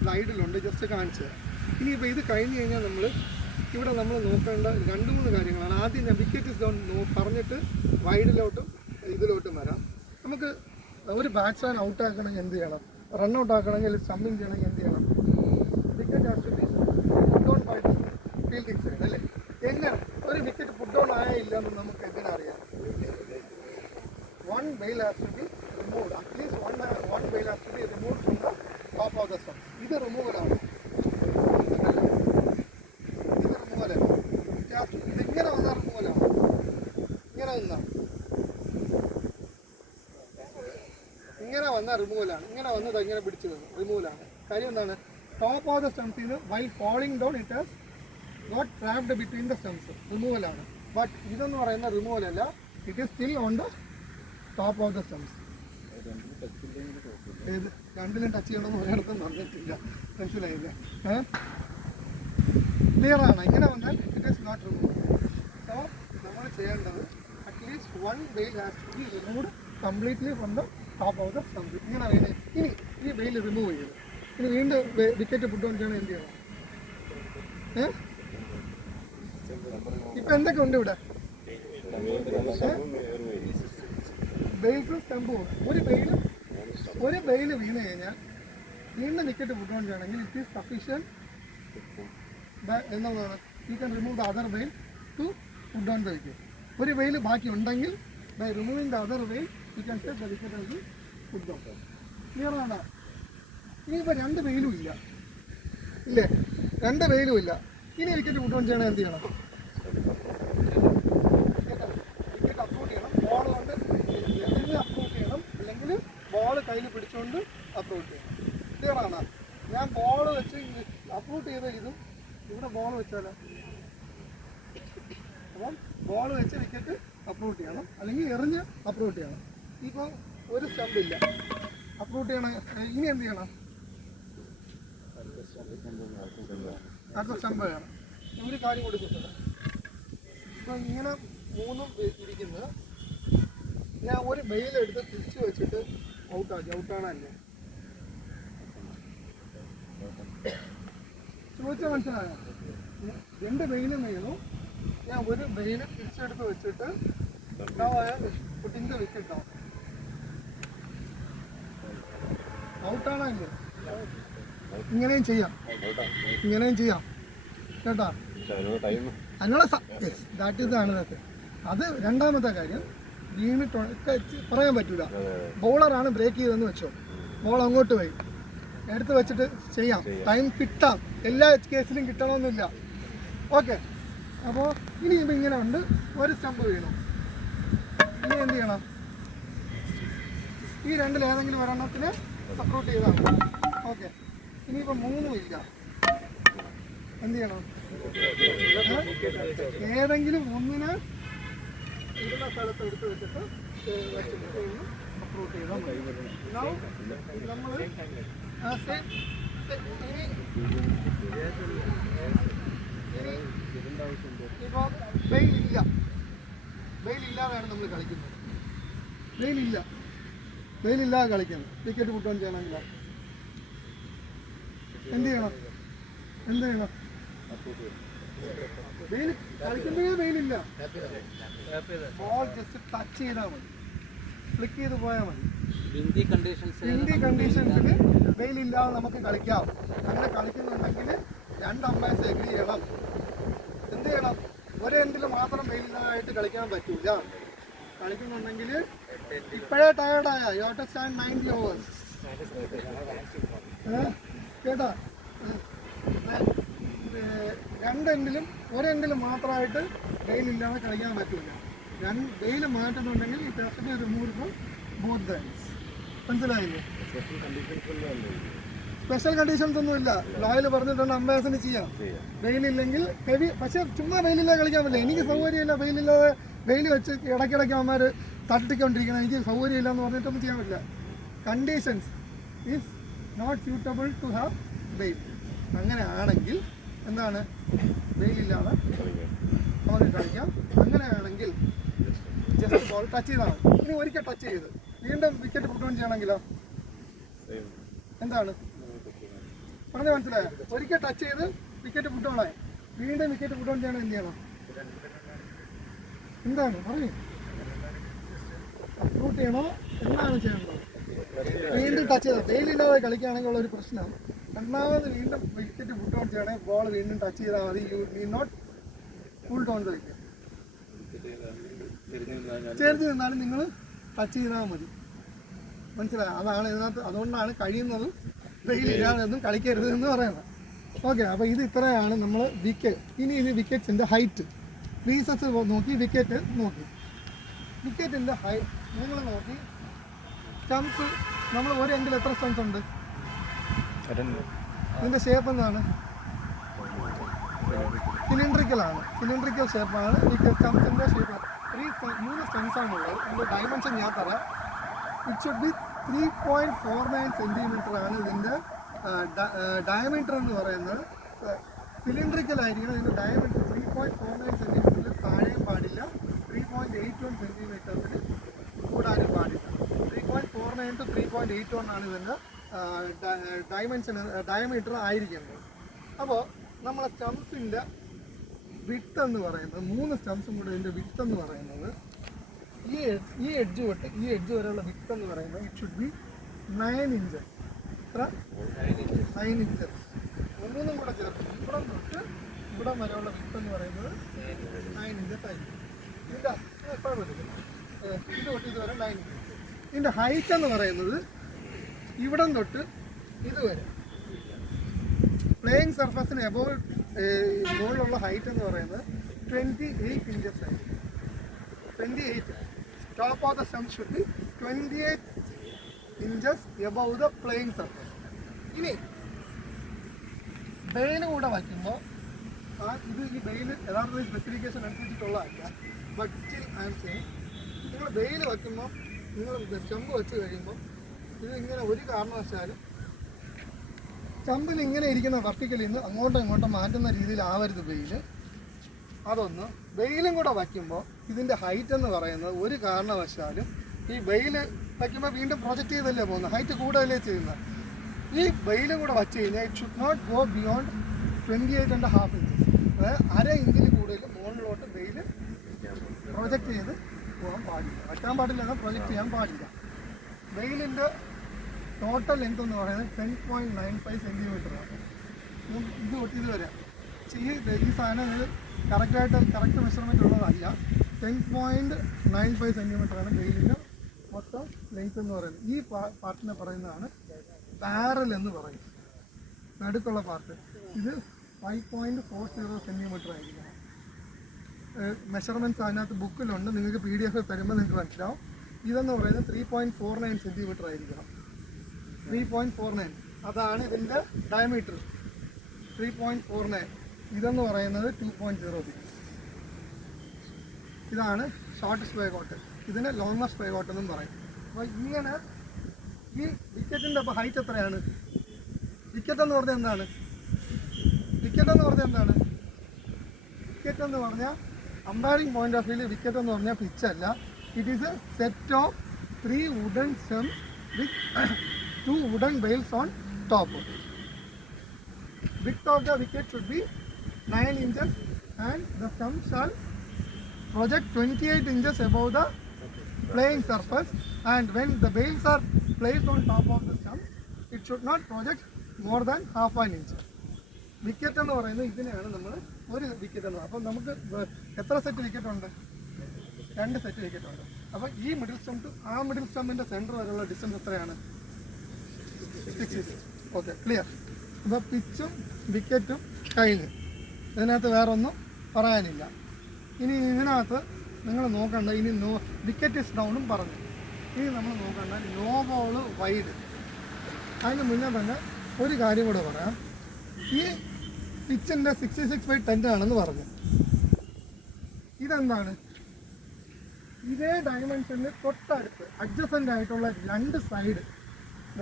സ്ലൈഡിലുണ്ട്, just കാണിച്ചു തരാം. ഇനിയിപ്പോൾ ഇത് കഴിഞ്ഞ് കഴിഞ്ഞാൽ ഇവിടെ നമ്മൾ നോക്കേണ്ട 2-3 കാര്യങ്ങളാണ്. ആദ്യം ഞാൻ വിക്കറ്റ് ഇസ് ഡൗൺ പറഞ്ഞിട്ട് വൈഡിലോട്ടും ഇതിലോട്ടും വരാം. നമുക്ക് ഒരു ബാറ്റ്സ്മാൻ ഔട്ടാക്കണമെങ്കിൽ എന്ത് ചെയ്യണം? റൺ ഔട്ട് ആക്കണമെങ്കിൽ സ്റ്റമ്പിങ് ചെയ്യണമെങ്കിൽ എന്ത് ചെയ്യണം? Wicket has to be put down by fielding side അല്ലേ? എങ്ങനെ ഒരു വിക്കറ്റ് പുട്ട് ഡൗൺ ആയില്ല എന്ന് നമുക്ക് എങ്ങനെ അറിയാം? One bail has to be removed. At least one bail has to be removed from the top of the stumps. ഇത് removal ആണ്. ഇത് റിമൂവൽ അല്ല. ഇത് ഇങ്ങനെ വന്നാൽ റിമൂവലാണ്. ഇങ്ങനെ വന്നാൽ റിമൂവലാണ്. ഇങ്ങനെ വന്നത് ഇങ്ങനെ പിടിച്ചത് റിമൂവലാണ്. കാര്യം എന്താണ്? ടോപ്പ് ഓഫ് ദ സ്റ്റംപ്സിൽ നിന്ന് while falling down it has not trapped between the stumps. റിമൂവലാണ്. ബട്ട് ഇതെന്ന് പറയുന്ന റിമൂവൽ അല്ല. It is still on the top of the stumps. ഏത് രണ്ടിലും ടച്ച് ചെയ്യണമെന്ന് ഒരിടത്തും പറഞ്ഞിട്ടില്ല. മനസ്സിലായില്ലേ? ക്ലിയർ ആണ്? ഇങ്ങനെ വന്നാൽ it is not remove. So നമ്മൾ ചെയ്യേണ്ടത് at least one bail has to be removed completely from the top of the stumps. ഇങ്ങനെ വേണേ ഇനി ഈ ബെയിൽ റിമൂവ് ചെയ്തു. ഇനി വീണ്ടും വിക്കറ്റ് പുട്ട് ഡൗൺ ചെയ്യണം. എന്ത് ചെയ്യണം? ഇപ്പം എന്തൊക്കെ ഉണ്ട് ഇവിടെ? ബെയിൽസും സ്റ്റമ്പും. ഒരു ബെയിൽ വീണ് കഴിഞ്ഞാൽ വീണ്ടും വിക്കറ്റ് പുട്ട് ഡൗൺ ചെയ്യണമെങ്കിൽ ഇറ്റ് ഈസ് സഫീഷ്യൻറ്റ് എന്നുള്ളതാണ്. You can remove the other bail to put down the wicket. ഒരു ബെയിൽ ബാക്കി ഉണ്ടെങ്കിൽ by removing the other bail you can take the wicket and put down. Clear ആണ്? ഇനിയിപ്പോൾ 2 ബെയിലും ഇല്ല ഇല്ലേ? 2 ബെയിലും ഇല്ല. ഇനി വിക്കറ്റ് പുട്ട് ഡൗൺ ചെയ്യണം. എന്ത് ചെയ്യണം? വിക്കറ്റ് അപ്രൂവ് ചെയ്യണം. ബോൾ കൊണ്ട് അപ്രൂവ് ചെയ്യണം, അല്ലെങ്കിൽ ബോൾ കയ്യിൽ പിടിച്ചുകൊണ്ട് അപ്രൂവ് ചെയ്യണം. ക്ലിയർ ആണ്? ഞാൻ ബോൾ വെച്ച് അപ്രൂവ് ചെയ്ത ഇതും ഇവിടെ ബോൾ വെച്ചാലോ? അപ്പം ബോൾ വെച്ച് വിക്കറ്റ് അപ്രൂവ് ചെയ്യണം, അല്ലെങ്കിൽ എറിഞ്ഞ് അപ്രൂവ് ചെയ്യണം. ഇപ്പോൾ ഒരു സ്റ്റമ്പ് ഇല്ല, അപ്രൂവ് ചെയ്യണം. ഇനി എന്ത് ചെയ്യണം? അടുത്ത സ്റ്റമ്പ് വേണം. ഒരു കാര്യം കൊടുക്കുന്നത് ഇപ്പോൾ ഇങ്ങനെ 3 ഇരിക്കുന്നത് ഞാൻ ഒരു ബെയിലെടുത്ത് തിരിച്ച് വെച്ചിട്ട് ഔട്ടാണല്ലേ? ചോദിച്ചാൽ മനസ്സിലായോ? 2 ബെയിലും വീണു. ഞാൻ ഒരു ബെയിൽ തിരിച്ചെടുത്ത് വെച്ചിട്ട് പുട്ടിൻ്റെ വിക്കറ്റ് ഔട്ടാണല്ലേ? ഇങ്ങനെയും ചെയ്യാം കേട്ടോ. അതിനുള്ള ദാറ്റ് ഈസ് ആണ്. അത് രണ്ടാമത്തെ കാര്യം. വീണിട്ട് പറയാൻ പറ്റൂല. ബോളറാണ് ബ്രേക്ക് ചെയ്തതെന്ന് വെച്ചോ, ബോൾ അങ്ങോട്ട് പോയി എടുത്ത് വെച്ചിട്ട് ചെയ്യാം. ടൈം കിട്ടാം, എല്ലാ കേസിലും കിട്ടണമെന്നില്ല. ഓക്കെ. അപ്പോൾ ഇനിയിപ്പോൾ ഇങ്ങനെ ഉണ്ട്. ഒരു സ്റ്റമ്പ് വീണു. ഇനി എന്ത് ചെയ്യണം? ഈ 2-ൽ ഏതെങ്കിലും ഒരെണ്ണത്തിന് അപ്രൂവ് ചെയ്താൽ മതി. ഓക്കെ. ഇനിയിപ്പോൾ 3 ഇല്ല. എന്ത് ചെയ്യണം? ഏതെങ്കിലും ഒന്നിന് ഇടുന്ന സ്ഥലത്ത് എടുത്ത് വെച്ചിട്ട് അപ്രൂവ് ചെയ്താൽ മതി. നമ്മൾ ഇപ്പോൾ ബെയിലില്ലാതെയാണ് നമ്മൾ കളിക്കുന്നത്. ബെയിലില്ലാതെ കളിക്കണം. വിക്കറ്റ് പുട്ട് ഡൗൺ ചെയ്യണമെങ്കിൽ എന്ത് ചെയ്യണം? വെയിൽ കളിക്കുമ്പോഴേ വെയിലില്ല. ബോൾ ജസ്റ്റ് ടച്ച് ചെയ്താൽ മതി, ഫ്ലിക്ക് ചെയ്ത് പോയാൽ മതി. വിൻഡി കണ്ടീഷൻസിൽ വെയിലില്ലാതെ നമുക്ക് കളിക്കാം. അങ്ങനെ കളിക്കുന്നുണ്ടെങ്കിൽ 2 അമ്പയേഴ്സ് എഗ്രി ചെയ്യണം. എന്ത് ചെയ്യണം? ഒരു എൻഡിൽ മാത്രം വെയിലില്ലാതായിട്ട് കളിക്കാൻ പറ്റൂല. കളിക്കുന്നുണ്ടെങ്കിൽ ഇപ്പോഴേ ടയേർഡായ you have to stand 90 overs. കേട്ടോ? 2 എൻഡിലും ഒരു എൻഡിലും മാത്രമായിട്ട് വെയിലില്ലാതെ കളിക്കാൻ പറ്റില്ല. വെയിൽ മാറ്റുന്നുണ്ടെങ്കിൽ ഈ test remove from both the ends. മനസ്സിലായില്ലേ? സ്പെഷ്യൽ കണ്ടീഷൻസ് ഒന്നുമില്ല. ലോയിൽ പറഞ്ഞിട്ടുണ്ട് അമ്പയേഴ്സിന് ചെയ്യാം. വെയിലില്ലെങ്കിൽ ഹെവി. പക്ഷേ ചുമ്മാ വെയിലില്ലാതെ കളിക്കാൻ പറ്റില്ല. എനിക്ക് സൗകര്യമില്ല വെയിലില്ലാതെ. വെയിൽ വെച്ച് ഇടയ്ക്കിടയ്ക്ക് അവന്മാർ തട്ടിക്കൊണ്ടിരിക്കണം. എനിക്ക് സൗകര്യമില്ല എന്ന് പറഞ്ഞിട്ടൊന്നും ചെയ്യാൻ പറ്റില്ല. Conditions is not suitable to have bail. അങ്ങനെ ആണെങ്കിൽ എന്താണ്? വെയിലില്ലാതെ നമുക്ക് കളിക്കാം. അങ്ങനെയാണെങ്കിൽ ജസ്റ്റ് ബോൾ ടച്ച് ചെയ്താൽ മതി. ഇനി ഒരിക്കൽ ടച്ച് ചെയ്ത് വീണ്ടും വിക്കറ്റ് പുട്ട് ഡൗൺ ചെയ്യണമെങ്കിലോ എന്താണ്? പറഞ്ഞ മനസ്സിലായോ? ഒരിക്കൽ ടച്ച് ചെയ്ത് വിക്കറ്റ് ഫുട്ബോളായി, വീണ്ടും വിക്കറ്റ് ഫുട്ബോൾ ചെയ്യണം. എന്ത് ചെയ്യണം? എന്താണ് പറയൂ? അപ്രൂട്ട് ചെയ്യണോ? എന്താണ് ചെയ്യേണ്ടത്? വീണ്ടും ടച്ച് ചെയ്ത് വെയിലില്ലാതെ കളിക്കുകയാണെങ്കിൽ ഉള്ള ഒരു പ്രശ്നം, രണ്ടാമത് വീണ്ടും വിക്കറ്റ് ഫുഡ് ഓൺ ചെയ്യണമെങ്കിൽ ബോൾ വീണ്ടും ടച്ച് ചെയ്താൽ മതി. You need not full on the wicket. ചേർന്ന് നിന്നാലും നിങ്ങൾ ടച്ച് ചെയ്താൽ മതി. മനസ്സിലായോ? അതാണ് ഇതിനകത്ത്. അതുകൊണ്ടാണ് കഴിയുന്നതും വെയിലില്ലാതൊന്നും കളിക്കരുത് എന്ന് പറയുന്നത്. ഓക്കെ, അപ്പോൾ ഇത് ഇത്രയാണ് നമ്മൾ വിക്കറ്റ്. ഇനി ഇത് വിക്കറ്റ്സിൻ്റെ ഹൈറ്റ്, റീസസ് നോക്കി, വിക്കറ്റ് നോക്കി, വിക്കറ്റിൻ്റെ ഹൈറ്റ് നിങ്ങൾ നോക്കി. സ്റ്റംസ് നമ്മൾ ഒരു എൻഡിൽ എത്ര സ്റ്റംസ് ഉണ്ട്? ഇതിൻ്റെ ഷേപ്പ് എന്താണ്? സിലിണ്ട്രിക്കലാണ്. സിലിണ്ട്രിക്കൽ ഷേപ്പാണ് വിക്കറ്റ് സ്റ്റംസിൻ്റെ ഷേപ്പ്. 3 സ്റ്റംസാണുള്ളത്. ഇതിൻ്റെ ഡയമെൻഷൻ ഞാൻ തരാം. ഇറ്റ് ഷുഡ് ബി 3.49 സെൻറ്റിമീറ്റർ ആണ് ഇതിൻ്റെ ഡയമീറ്റർ എന്ന് പറയുന്നത്. സിലിണ്ട്രിക്കൽ ആയിരിക്കണം. ഇതിൻ്റെ ഡയമീറ്റർ 3.49 സെൻറ്റിമീറ്ററിൽ താഴെയും പാടില്ല, 3.81 സെൻറ്റിമീറ്ററിൽ കൂടാനും പാടില്ല. 3.49 to 3.81 ആണ് ഇതിൻ്റെ ഡയമീറ്റർ ആയിരിക്കുന്നത്. അപ്പോൾ നമ്മളെ സ്റ്റംസിൻ്റെ വിഡ്ത്ത് എന്ന് പറയുന്നത്, 3 സ്റ്റംസും കൂടെ ഇതിൻ്റെ വിഡ്ത്ത് എന്ന് പറയുന്നത്, ഈ എഡ്ജ് തൊട്ട് ഈ എഡ്ജ് വരെയുള്ള വിഡ്ത്ത് എന്ന് പറയുന്നത് ഇറ്റ് ഷുഡ് ബി 9 ഇഞ്ചസ്. എത്ര? 9 ഇഞ്ചസ്. ഒന്നും കൂടെ ചേർത്ത് ഇവിടെ തൊട്ട് ഇവിടെ വരെയുള്ള വിഡ്ത്ത് എന്ന് പറയുന്നത് 9 ഇഞ്ചസ് ആയിരിക്കും. ഇതിൻ്റെ എപ്പോഴും ഇത് തൊട്ട് ഇതുവരെ 9 ഇഞ്ചസ്. ഇതിൻ്റെ ഹൈറ്റ് എന്ന് പറയുന്നത് ഇവിടം തൊട്ട് ഇതുവരെ പ്ലേയിങ് സർഫസിന് എബോവ് മുകളിലുള്ള ഹൈറ്റ് എന്ന് പറയുന്നത് 28 ഇഞ്ചസ് ആയിരിക്കും. 28. Top of the stump should be 28 inches above the playing surface. ഇനി ബെയില് കൂടെ വയ്ക്കുമ്പോൾ ഇത് ഈ ബെയില് യഥാർത്ഥ സ്പെസിഫിക്കേഷൻ അനുസരിച്ചിട്ടുള്ളതല്ല. But still I am saying, നിങ്ങൾ ബെയില് വയ്ക്കുമ്പോൾ, നിങ്ങൾ സ്റ്റമ്പ് വെച്ച് കഴിയുമ്പോൾ ഇത് ഇങ്ങനെ ഒരു കാരണവശാലും സ്റ്റമ്പിൽ ഇങ്ങനെ ഇരിക്കുന്ന വെർട്ടിക്കലിൽ നിന്ന് അങ്ങോട്ടും ഇങ്ങോട്ടും മാറ്റുന്ന രീതിയിലാവരുത് ബെയില്. അതൊന്ന്. ബെയിലും കൂടെ വയ്ക്കുമ്പോൾ ഇതിൻ്റെ ഹൈറ്റ് എന്ന് പറയുന്നത് ഒരു കാരണവശാലും ഈ ബെയില് വയ്ക്കുമ്പോൾ വീണ്ടും പ്രൊജക്റ്റ് ചെയ്തല്ലേ പോകുന്നത്, ഹൈറ്റ് കൂടുതലല്ലേ ചെയ്യുന്നത്. ഈ ബെയിലും കൂടെ വച്ച് കഴിഞ്ഞാൽ it should not go beyond 28.5 inches. അതായത് 1/2 ഇഞ്ചിൽ കൂടുതൽ മുകളിലോട്ട് ബെയില് പ്രൊജക്റ്റ് ചെയ്ത് പോകാൻ പാടില്ല. വയ്ക്കാൻ പാടില്ല, എന്നാൽ പ്രൊജക്റ്റ് ചെയ്യാൻ പാടില്ല. ബെയിലിൻ്റെ ടോട്ടൽ ലെങ്ത് എന്ന് പറയുന്നത് 10.95 സെൻറ്റിമീറ്ററാണ്. ഇത് തൊട്ട് ഇത് വരെ ഈ സാധനം ഇത് കറക്റ്റ് മെഷർമെൻറ്റ് ഉള്ളതല്ല. 10.95 സെൻറ്റിമീറ്ററാണ് ബെയിലിൻ്റെ മൊത്തം ലെങ്ത് എന്ന് പറയുന്നത്. ഈ പാർട്ടിനെ പറയുന്നതാണ് ബാരൽ എന്ന് പറയും. നടുക്കുള്ള പാർട്ട് ഇത് 5.40 സെൻറ്റിമീറ്റർ ആയിരിക്കണം. മെഷർമെൻറ്റ്സ് അതിനകത്ത് ബുക്കിലുണ്ട്, നിങ്ങൾക്ക് PDF തരുമ്പോൾ നിങ്ങൾക്ക് മനസ്സിലാവും. ഇതെന്ന് പറയുന്നത് 3.49 സെൻറ്റിമീറ്റർ ആയിരിക്കണം. 3.49 അതാണ് ഇതിൻ്റെ ഡയമീറ്റർ. 3.49. ഇതെന്ന് പറയുന്നത് 2.06. ഇതാണ് ഷോർട്ടസ്റ്റ് ബൈഗോട്ട്. ഇതിന് ലോങ്ങസ്റ്റ് ബൈഗോട്ട് എന്നും പറയും. അപ്പോൾ ഇങ്ങനെ ഈ വിക്കറ്റിൻ്റെ അപ്പോൾ ഹൈറ്റ് എത്രയാണ്? വിക്കറ്റ് എന്ന് പറഞ്ഞാൽ എന്താണ്? വിക്കറ്റ് എന്ന് പറഞ്ഞാൽ അമ്പയറിംഗ് പോയിന്റ് ഓഫ് വ്യൂവിൽ വിക്കറ്റ് എന്ന് പറഞ്ഞാൽ പിച്ചല്ല. It is a set of 3 wooden stumps with 2 wooden bails on top. Width of the wicket should be 9 inches and the stump shall project 28 inches above the playing surface, and when the bails are placed on top of the stump, it should not project more than half an inch. Wicket എന്ന് പറയുന്നത് ഇതിനെയാണ് നമ്മൾ ഒരു wicket എന്ന് പറയുന്നത്. അപ്പം നമുക്ക് എത്ര സെറ്റ് വിക്കറ്റ് ഉണ്ട്? 2 സെറ്റ് വിക്കറ്റ് ഉണ്ട്. അപ്പോൾ ഈ മിഡിൽ സ്റ്റംപ് ആ മിഡിൽ സ്റ്റമ്പിൻ്റെ സെൻറ്റർ വരെയുള്ള ഡിസ്റ്റൻസ് എത്രയാണ്? 66. Okay, clear. അപ്പോൾ പിച്ചും വിക്കറ്റും കഴിഞ്ഞ് ഇതിനകത്ത് വേറെ ഒന്നും പറയാനില്ല. ഇനി ഇതിനകത്ത് നിങ്ങൾ നോക്കേണ്ട, ഇനി വിക്കറ്റ് ഇസ് ഡൗണും പറഞ്ഞു. ഇനി നമ്മൾ നോക്കേണ്ട നോ ബോൾ വൈഡ്. അതിന് മുന്നേ തന്നെ ഒരു കാര്യം കൂടെ പറയാം. ഈ പിച്ചിൻ്റെ 66/10 ആണെന്ന് പറഞ്ഞു. ഇതെന്താണ്? ഇതേ ഡയമെൻഷനിൽ തൊട്ടടുത്ത് അഡ്ജസൻ്റ് ആയിട്ടുള്ള 2 സൈഡ്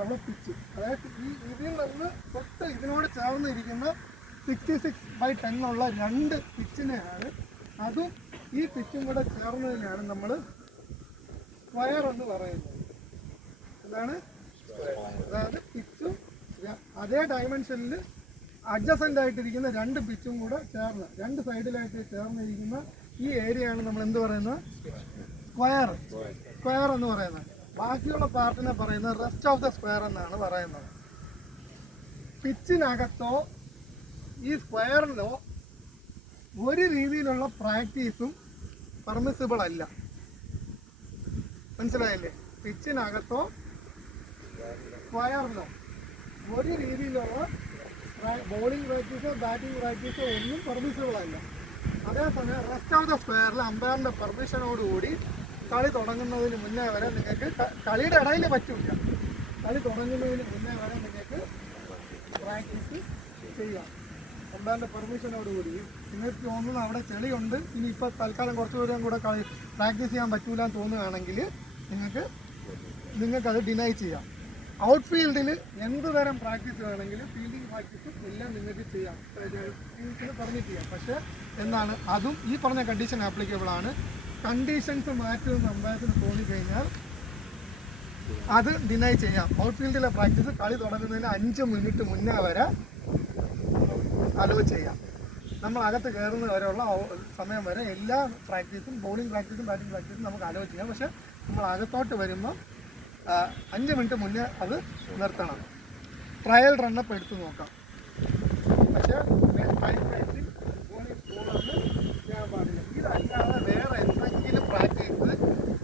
ഉള്ള പിച്ച്, അതായത് ഇതിൽ നിന്ന് തൊട്ട് ഇതിനോട് ചേർന്നിരിക്കുന്ന 66/10 ഉള്ള 2 പിച്ചിനെയാണ്, അതും ഈ പിച്ചും കൂടെ ചേർന്നതിനാണ് നമ്മൾ സ്ക്വയർ എന്ന് പറയുന്നത്. എന്താണ്? അതായത് പിച്ചും അതേ ഡയമെൻഷനിൽ അഡ്ജസൻ്റ് ആയിട്ടിരിക്കുന്ന രണ്ട് പിച്ചും കൂടെ ചേർന്ന് രണ്ട് സൈഡിലായിട്ട് ചേർന്നിരിക്കുന്ന ഈ ഏരിയയാണ് നമ്മൾ എന്ത് പറയുന്നത്, സ്ക്വയർ എന്ന് പറയുന്നത്. ബാക്കിയുള്ള പാർട്ടിനെ പറയുന്നത് റെസ്റ്റ് ഓഫ് ദ സ്ക്വയർ എന്നാണ് പറയുന്നത്. പിച്ചിനകത്തോ ഈ സ്ക്വയറിലോ ഒരു രീതിയിലുള്ള പ്രാക്ടീസും പെർമിസിബിൾ അല്ല. മനസ്സിലായില്ലേ? പിച്ചിനകത്തോ സ്ക്വയറിലോ ഒരു രീതിയിലുള്ള ബോളിംഗ് പ്രാക്ടീസോ ബാറ്റിംഗ് പ്രാക്ടീസോ ഒന്നും പെർമിസിബിൾ അല്ല. അതേസമയം റെസ്റ്റ് ഓഫ് ദ സ്ക്വയറിൽ അമ്പയറിൻ്റെ പെർമിഷനോടുകൂടി കളി തുടങ്ങുന്നതിന് മുന്നേ വരെ നിങ്ങൾക്ക് കളിയുടെ ഇടയിൽ പറ്റില്ല, കളി തുടങ്ങുന്നതിന് മുന്നേ വരെ നിങ്ങൾക്ക് പ്രാക്ടീസ് ചെയ്യാം അമ്പയറിൻ്റെ പെർമിഷനോടുകൂടി. നിങ്ങൾക്ക് തോന്നുന്നു അവിടെ ചെളിയുണ്ട്, ഇനി ഇപ്പോൾ തൽക്കാലം കുറച്ച് ദൂരം കൂടെ കളി പ്രാക്ടീസ് ചെയ്യാൻ പറ്റൂല എന്ന് തോന്നുകയാണെങ്കിൽ നിങ്ങൾക്കത് ഡിനൈ ചെയ്യാം. ഔട്ട് ഫീൽഡിൽ എന്ത് തരം പ്രാക്ടീസ് വേണമെങ്കിലും ഫീൽഡിംഗ് പ്രാക്ടീസും എല്ലാം നിങ്ങൾക്ക് ചെയ്യാം, ടീംസിന് പെർമിറ്റ് ചെയ്യാം. പക്ഷേ എന്താണ്, അതും ഈ പറഞ്ഞ കണ്ടീഷൻ ആപ്ലിക്കബിൾ ആണ്. കണ്ടീഷൻസ് മാറ്റുമെന്ന് അമ്പയർസിന് തോന്നിക്കഴിഞ്ഞാൽ അത് ഡിനൈ ചെയ്യാം. ഔട്ട് ഫീൽഡിലെ പ്രാക്ടീസ് കളി തുടങ്ങുന്നതിന് 5 മിനിറ്റ് മുന്നേ വരെ അലോ ചെയ്യാം. നമ്മൾ അകത്ത് കയറുന്ന വരെയുള്ള സമയം വരെ എല്ലാ പ്രാക്ടീസും ബോളിംഗ് പ്രാക്ടീസും ബാറ്റിംഗ് പ്രാക്ടീസും നമുക്ക് അലോ ചെയ്യാം. പക്ഷേ നമ്മൾ അകത്തോട്ട് വരുമ്പോൾ 5 മിനിറ്റ് മുന്നേ അത് നിർത്തണം. ട്രയൽ റണ്ണപ്പ് എടുത്ത് നോക്കാം. പക്ഷേ ടൈം വേസ്റ്റിംഗ് ബോളിംഗ് സ്കൂളൊന്നും ചെയ്യാൻ പാടില്ല. ഇതല്ലാതെ വേറെ എന്തെങ്കിലും പ്രാക്ടീസ്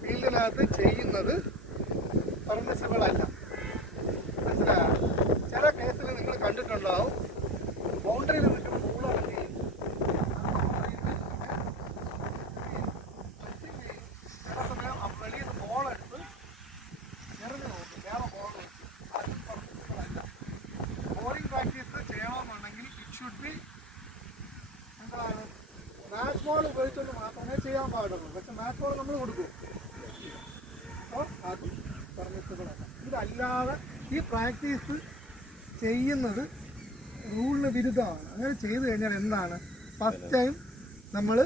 ഫീൽഡിനകത്ത് ചെയ്യുന്നത് പെർമിസിബിൾ അല്ല. മനസ്സിലായോ? ചില കേസിൽ നിങ്ങൾ കണ്ടിട്ടുണ്ടാവും, ബൗണ്ടറിയിൽ നിൽക്കുന്ന ബോൾ ഇറങ്ങി ചില സമയം വെളിയിൽ നിന്ന് ബോളെടുത്ത് എറിഞ്ഞു നോക്കും, വേറെ ബോൾ. അതും പെർമിസിബിൾ അല്ല. ബോളിംഗ് പ്രാക്ടീസ് ചെയ്യണമെന്നുണ്ടെങ്കിൽ ഇറ്റ് ഷുഡ് ബി എന്താണ്, മാച്ച് ബോൾ ഉപയോഗിച്ചുകൊണ്ട് മാത്രമേ ചെയ്യാൻ പാടുള്ളൂ. പക്ഷെ മാച്ച് ബോൾ നമ്മൾ കൊടുക്കും, അപ്പോൾ അത് പെർമിസിബിൾ അല്ല. ഇതല്ലാതെ ഈ പ്രാക്ടീസ് ചെയ്യുന്നത് റൂളിന് വിരുദ്ധമാണ്. അങ്ങനെ ചെയ്തു കഴിഞ്ഞാൽ എന്താണ്, ഫസ്റ്റ് ടൈം നമ്മൾ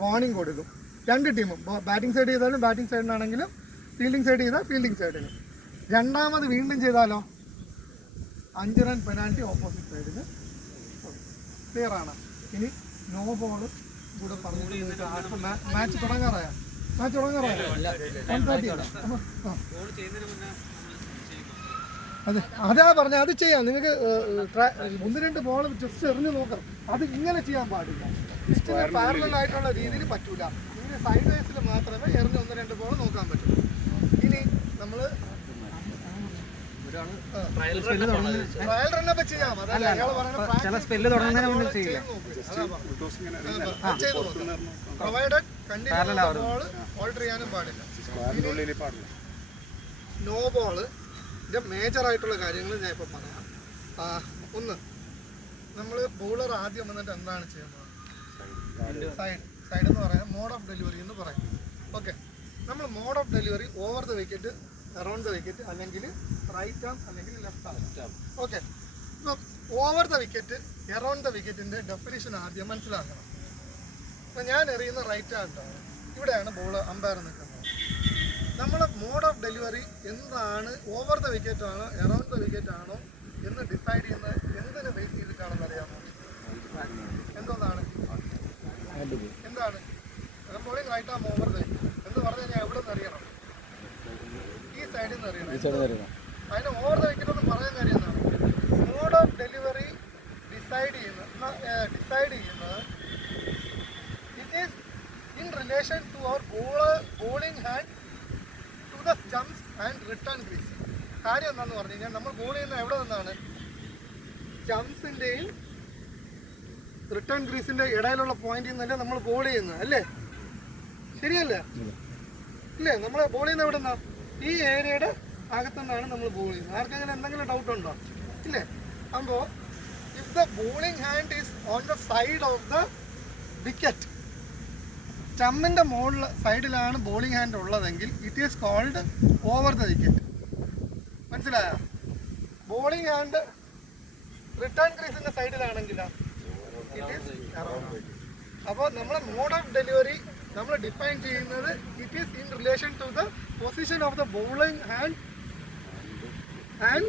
വാർണിംഗ് കൊടുക്കും. രണ്ട് ടീമും ബാറ്റിംഗ് സൈഡ് ചെയ്താലും ബാറ്റിംഗ് സൈഡിനാണെങ്കിലും ഫീൽഡിംഗ് സൈഡ് ചെയ്താൽ ഫീൽഡിംഗ് സൈഡിന്. രണ്ടാമത് വീണ്ടും ചെയ്താലോ 5 റൺ പെനാൽറ്റി ഓപ്പോസിറ്റ് സൈഡിന്. ക്ലിയർ ആണ്? ഇനി നോ ബോൾ കൂടെ പറഞ്ഞിട്ട് മാച്ച് തുടങ്ങാറായ 1:30. അതാ പറഞ്ഞ അത് ചെയ്യാം. നിങ്ങൾക്ക് 1-2 ബോൾ ജസ്റ്റ് എറിഞ്ഞ് നോക്കാം. അത് ഇങ്ങനെ ചെയ്യാൻ പാടില്ല. ജസ്റ്റ് പാരലൽ ആയിട്ടുള്ള രീതിയിൽ പറ്റൂല. ഇങ്ങനെ സൈഡ് വൈസിൽ മാത്രമേ എറിഞ്ഞ് 1-2 ബോൾ നോക്കാൻ പറ്റൂ. ഇനി നമ്മൾ ട്രയൽ റണ്ണൊക്കെ ചെയ്യാം. പ്രൊവൈഡഡ് കണ്ടിന്യൂസ് ബോൾ ഓൾട്ടർ ചെയ്യാനും പാടില്ല. നോ ബോള് മേജർ ആയിട്ടുള്ള കാര്യങ്ങൾ ഞാൻ ഇപ്പോൾ പറയാം. ഒന്ന്, നമ്മൾ ബൗളർ ആദ്യം വന്നിട്ട് എന്താണ് ചെയ്യുന്നത്, സൈഡ് എന്ന് പറയാം, മോഡ് ഓഫ് ഡെലിവറി എന്ന് പറയും. ഓക്കെ, നമ്മൾ mode of delivery over the wicket, around the wicket, അല്ലെങ്കിൽ റൈറ്റ് ആം അല്ലെങ്കിൽ ലെഫ്റ്റ് ആം. ഓക്കെ, ഇപ്പോൾ over the wicket, around the വിക്കറ്റിൻ്റെ ഡെഫിനിഷൻ ആദ്യം മനസ്സിലാക്കണം. ഇപ്പം ഞാൻ എറിയുന്ന റൈറ്റ് ഹാൻഡാണ്, ഇവിടെയാണ് ബോൾ അമ്പയർ നിൽക്കുന്നത്. നമ്മൾ മോഡ് ഓഫ് ഡെലിവറി എന്താണ്, ഓവർ ദ വിക്കറ്റ് ആണോ അറൗണ്ട് ദ വിക്കറ്റ് ആണോ എന്ന് ഡിസൈഡ് ചെയ്യുന്നത് എന്തിനെ ബേസ് ചെയ്തിട്ടാണെന്ന് അറിയാമോ? എന്താണ് bowling right arm over the wicket എന്ന് പറഞ്ഞു കഴിഞ്ഞാൽ എവിടെ നിന്ന് അറിയണം? ഈ സൈഡിൽ നിന്ന് അറിയണം. അതിന് ഓവർ ദ വിക്കറ്റ് എന്ന് പറയാൻ കാര്യം എന്താണ്? മോഡ് ഓഫ് ഡെലിവറി ഡിസൈഡ് ചെയ്യുന്നത് it is in relation to അവർ bowling hand to the stumps and return crease. കാര്യം എന്താണെന്ന് പറഞ്ഞു കഴിഞ്ഞാൽ നമ്മൾ ബോൾ ചെയ്യുന്ന എവിടെ നിന്നാണ്? സ്റ്റംപ്സിൻ്റെയും റിട്ടേൺ ക്രീസിൻ്റെ ഇടയിലുള്ള പോയിന്റിൽ നിന്നല്ലേ നമ്മൾ ബോൾ ചെയ്യുന്നത്, അല്ലേ? ശരിയല്ലേ? ഇല്ലേ? നമ്മൾ ബോൾ ചെയ്യുന്ന എവിടെ നിന്നാണ്? ഈ ഏരിയയുടെ അകത്തുനിന്നാണ് നമ്മൾ ബോൾ ചെയ്യുന്നത്. ആർക്കെങ്കിലും എന്തെങ്കിലും ഡൗട്ട് ഉണ്ടോ? ഇല്ലേ? അപ്പോൾ if the bowling hand is on the side of the wicket, സ്റ്റമ്മിൻ്റെ മുകളിൽ സൈഡിലാണ് ബോളിംഗ് ഹാൻഡ് ഉള്ളതെങ്കിൽ it is called over the wicket. മനസ്സിലായോ? ബോളിംഗ് ഹാൻഡ് റിട്ടേൺ ക്രീസിൻ്റെ സൈഡിലാണെങ്കിലോ ഇറ്റ് ഈസ് അറൗണ്ട്. അപ്പോൾ നമ്മൾ മോഡ് ഓഫ് ഡെലിവറി നമ്മൾ ഡിഫൈൻ ചെയ്യുന്നത് it is in relation to the position of the bowling hand and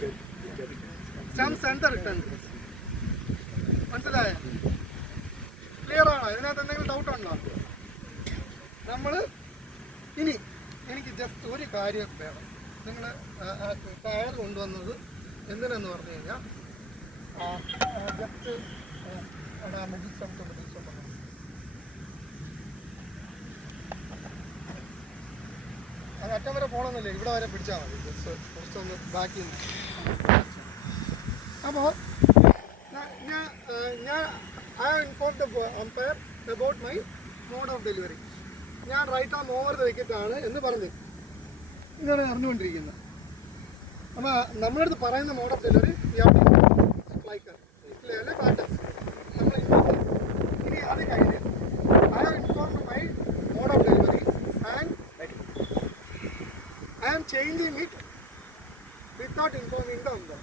stumps and the return crease. മനസ്സിലായോ? Clear ആണോ? ഇതിനകത്ത് എന്തെങ്കിലും ഡൗട്ട് ഉണ്ടോ? നമ്മൾ ഇനി എനിക്ക് ജസ്റ്റ് ഒരു കാര്യം വേണം. നിങ്ങൾ ടയർ കൊണ്ടുവന്നത് എന്തിനെന്ന് പറഞ്ഞു കഴിഞ്ഞാൽ ജസ്റ്റ് അത് അറ്റം വരെ പോകണമെന്നില്ല, ഇവിടെ വരെ പിടിച്ചാൽ മതി. ജസ്റ്റ് കുറച്ചൊന്ന് ബാക്കി. അപ്പോൾ ഞാൻ I have inform the umpire about my mode of delivery. ഞാൻ റൈറ്റ് ആം ഓവർ ദ വിക്കറ്റാണ് എന്ന് പറഞ്ഞു. ഇതാണ് അറിഞ്ഞുകൊണ്ടിരിക്കുന്നത്. അപ്പോൾ നമ്മുടെ അടുത്ത് പറയുന്ന മോഡ് ഓഫ് ഡെലിവറി സ്ട്രൈക്കർ അല്ലെ ബാറ്റേഴ്സ് നമ്മൾ ഇൻഫോം ചെയ്യും. ഇനി അത് കഴിഞ്ഞ് I have inform my mode of delivery and I am changing it without informing the umpire.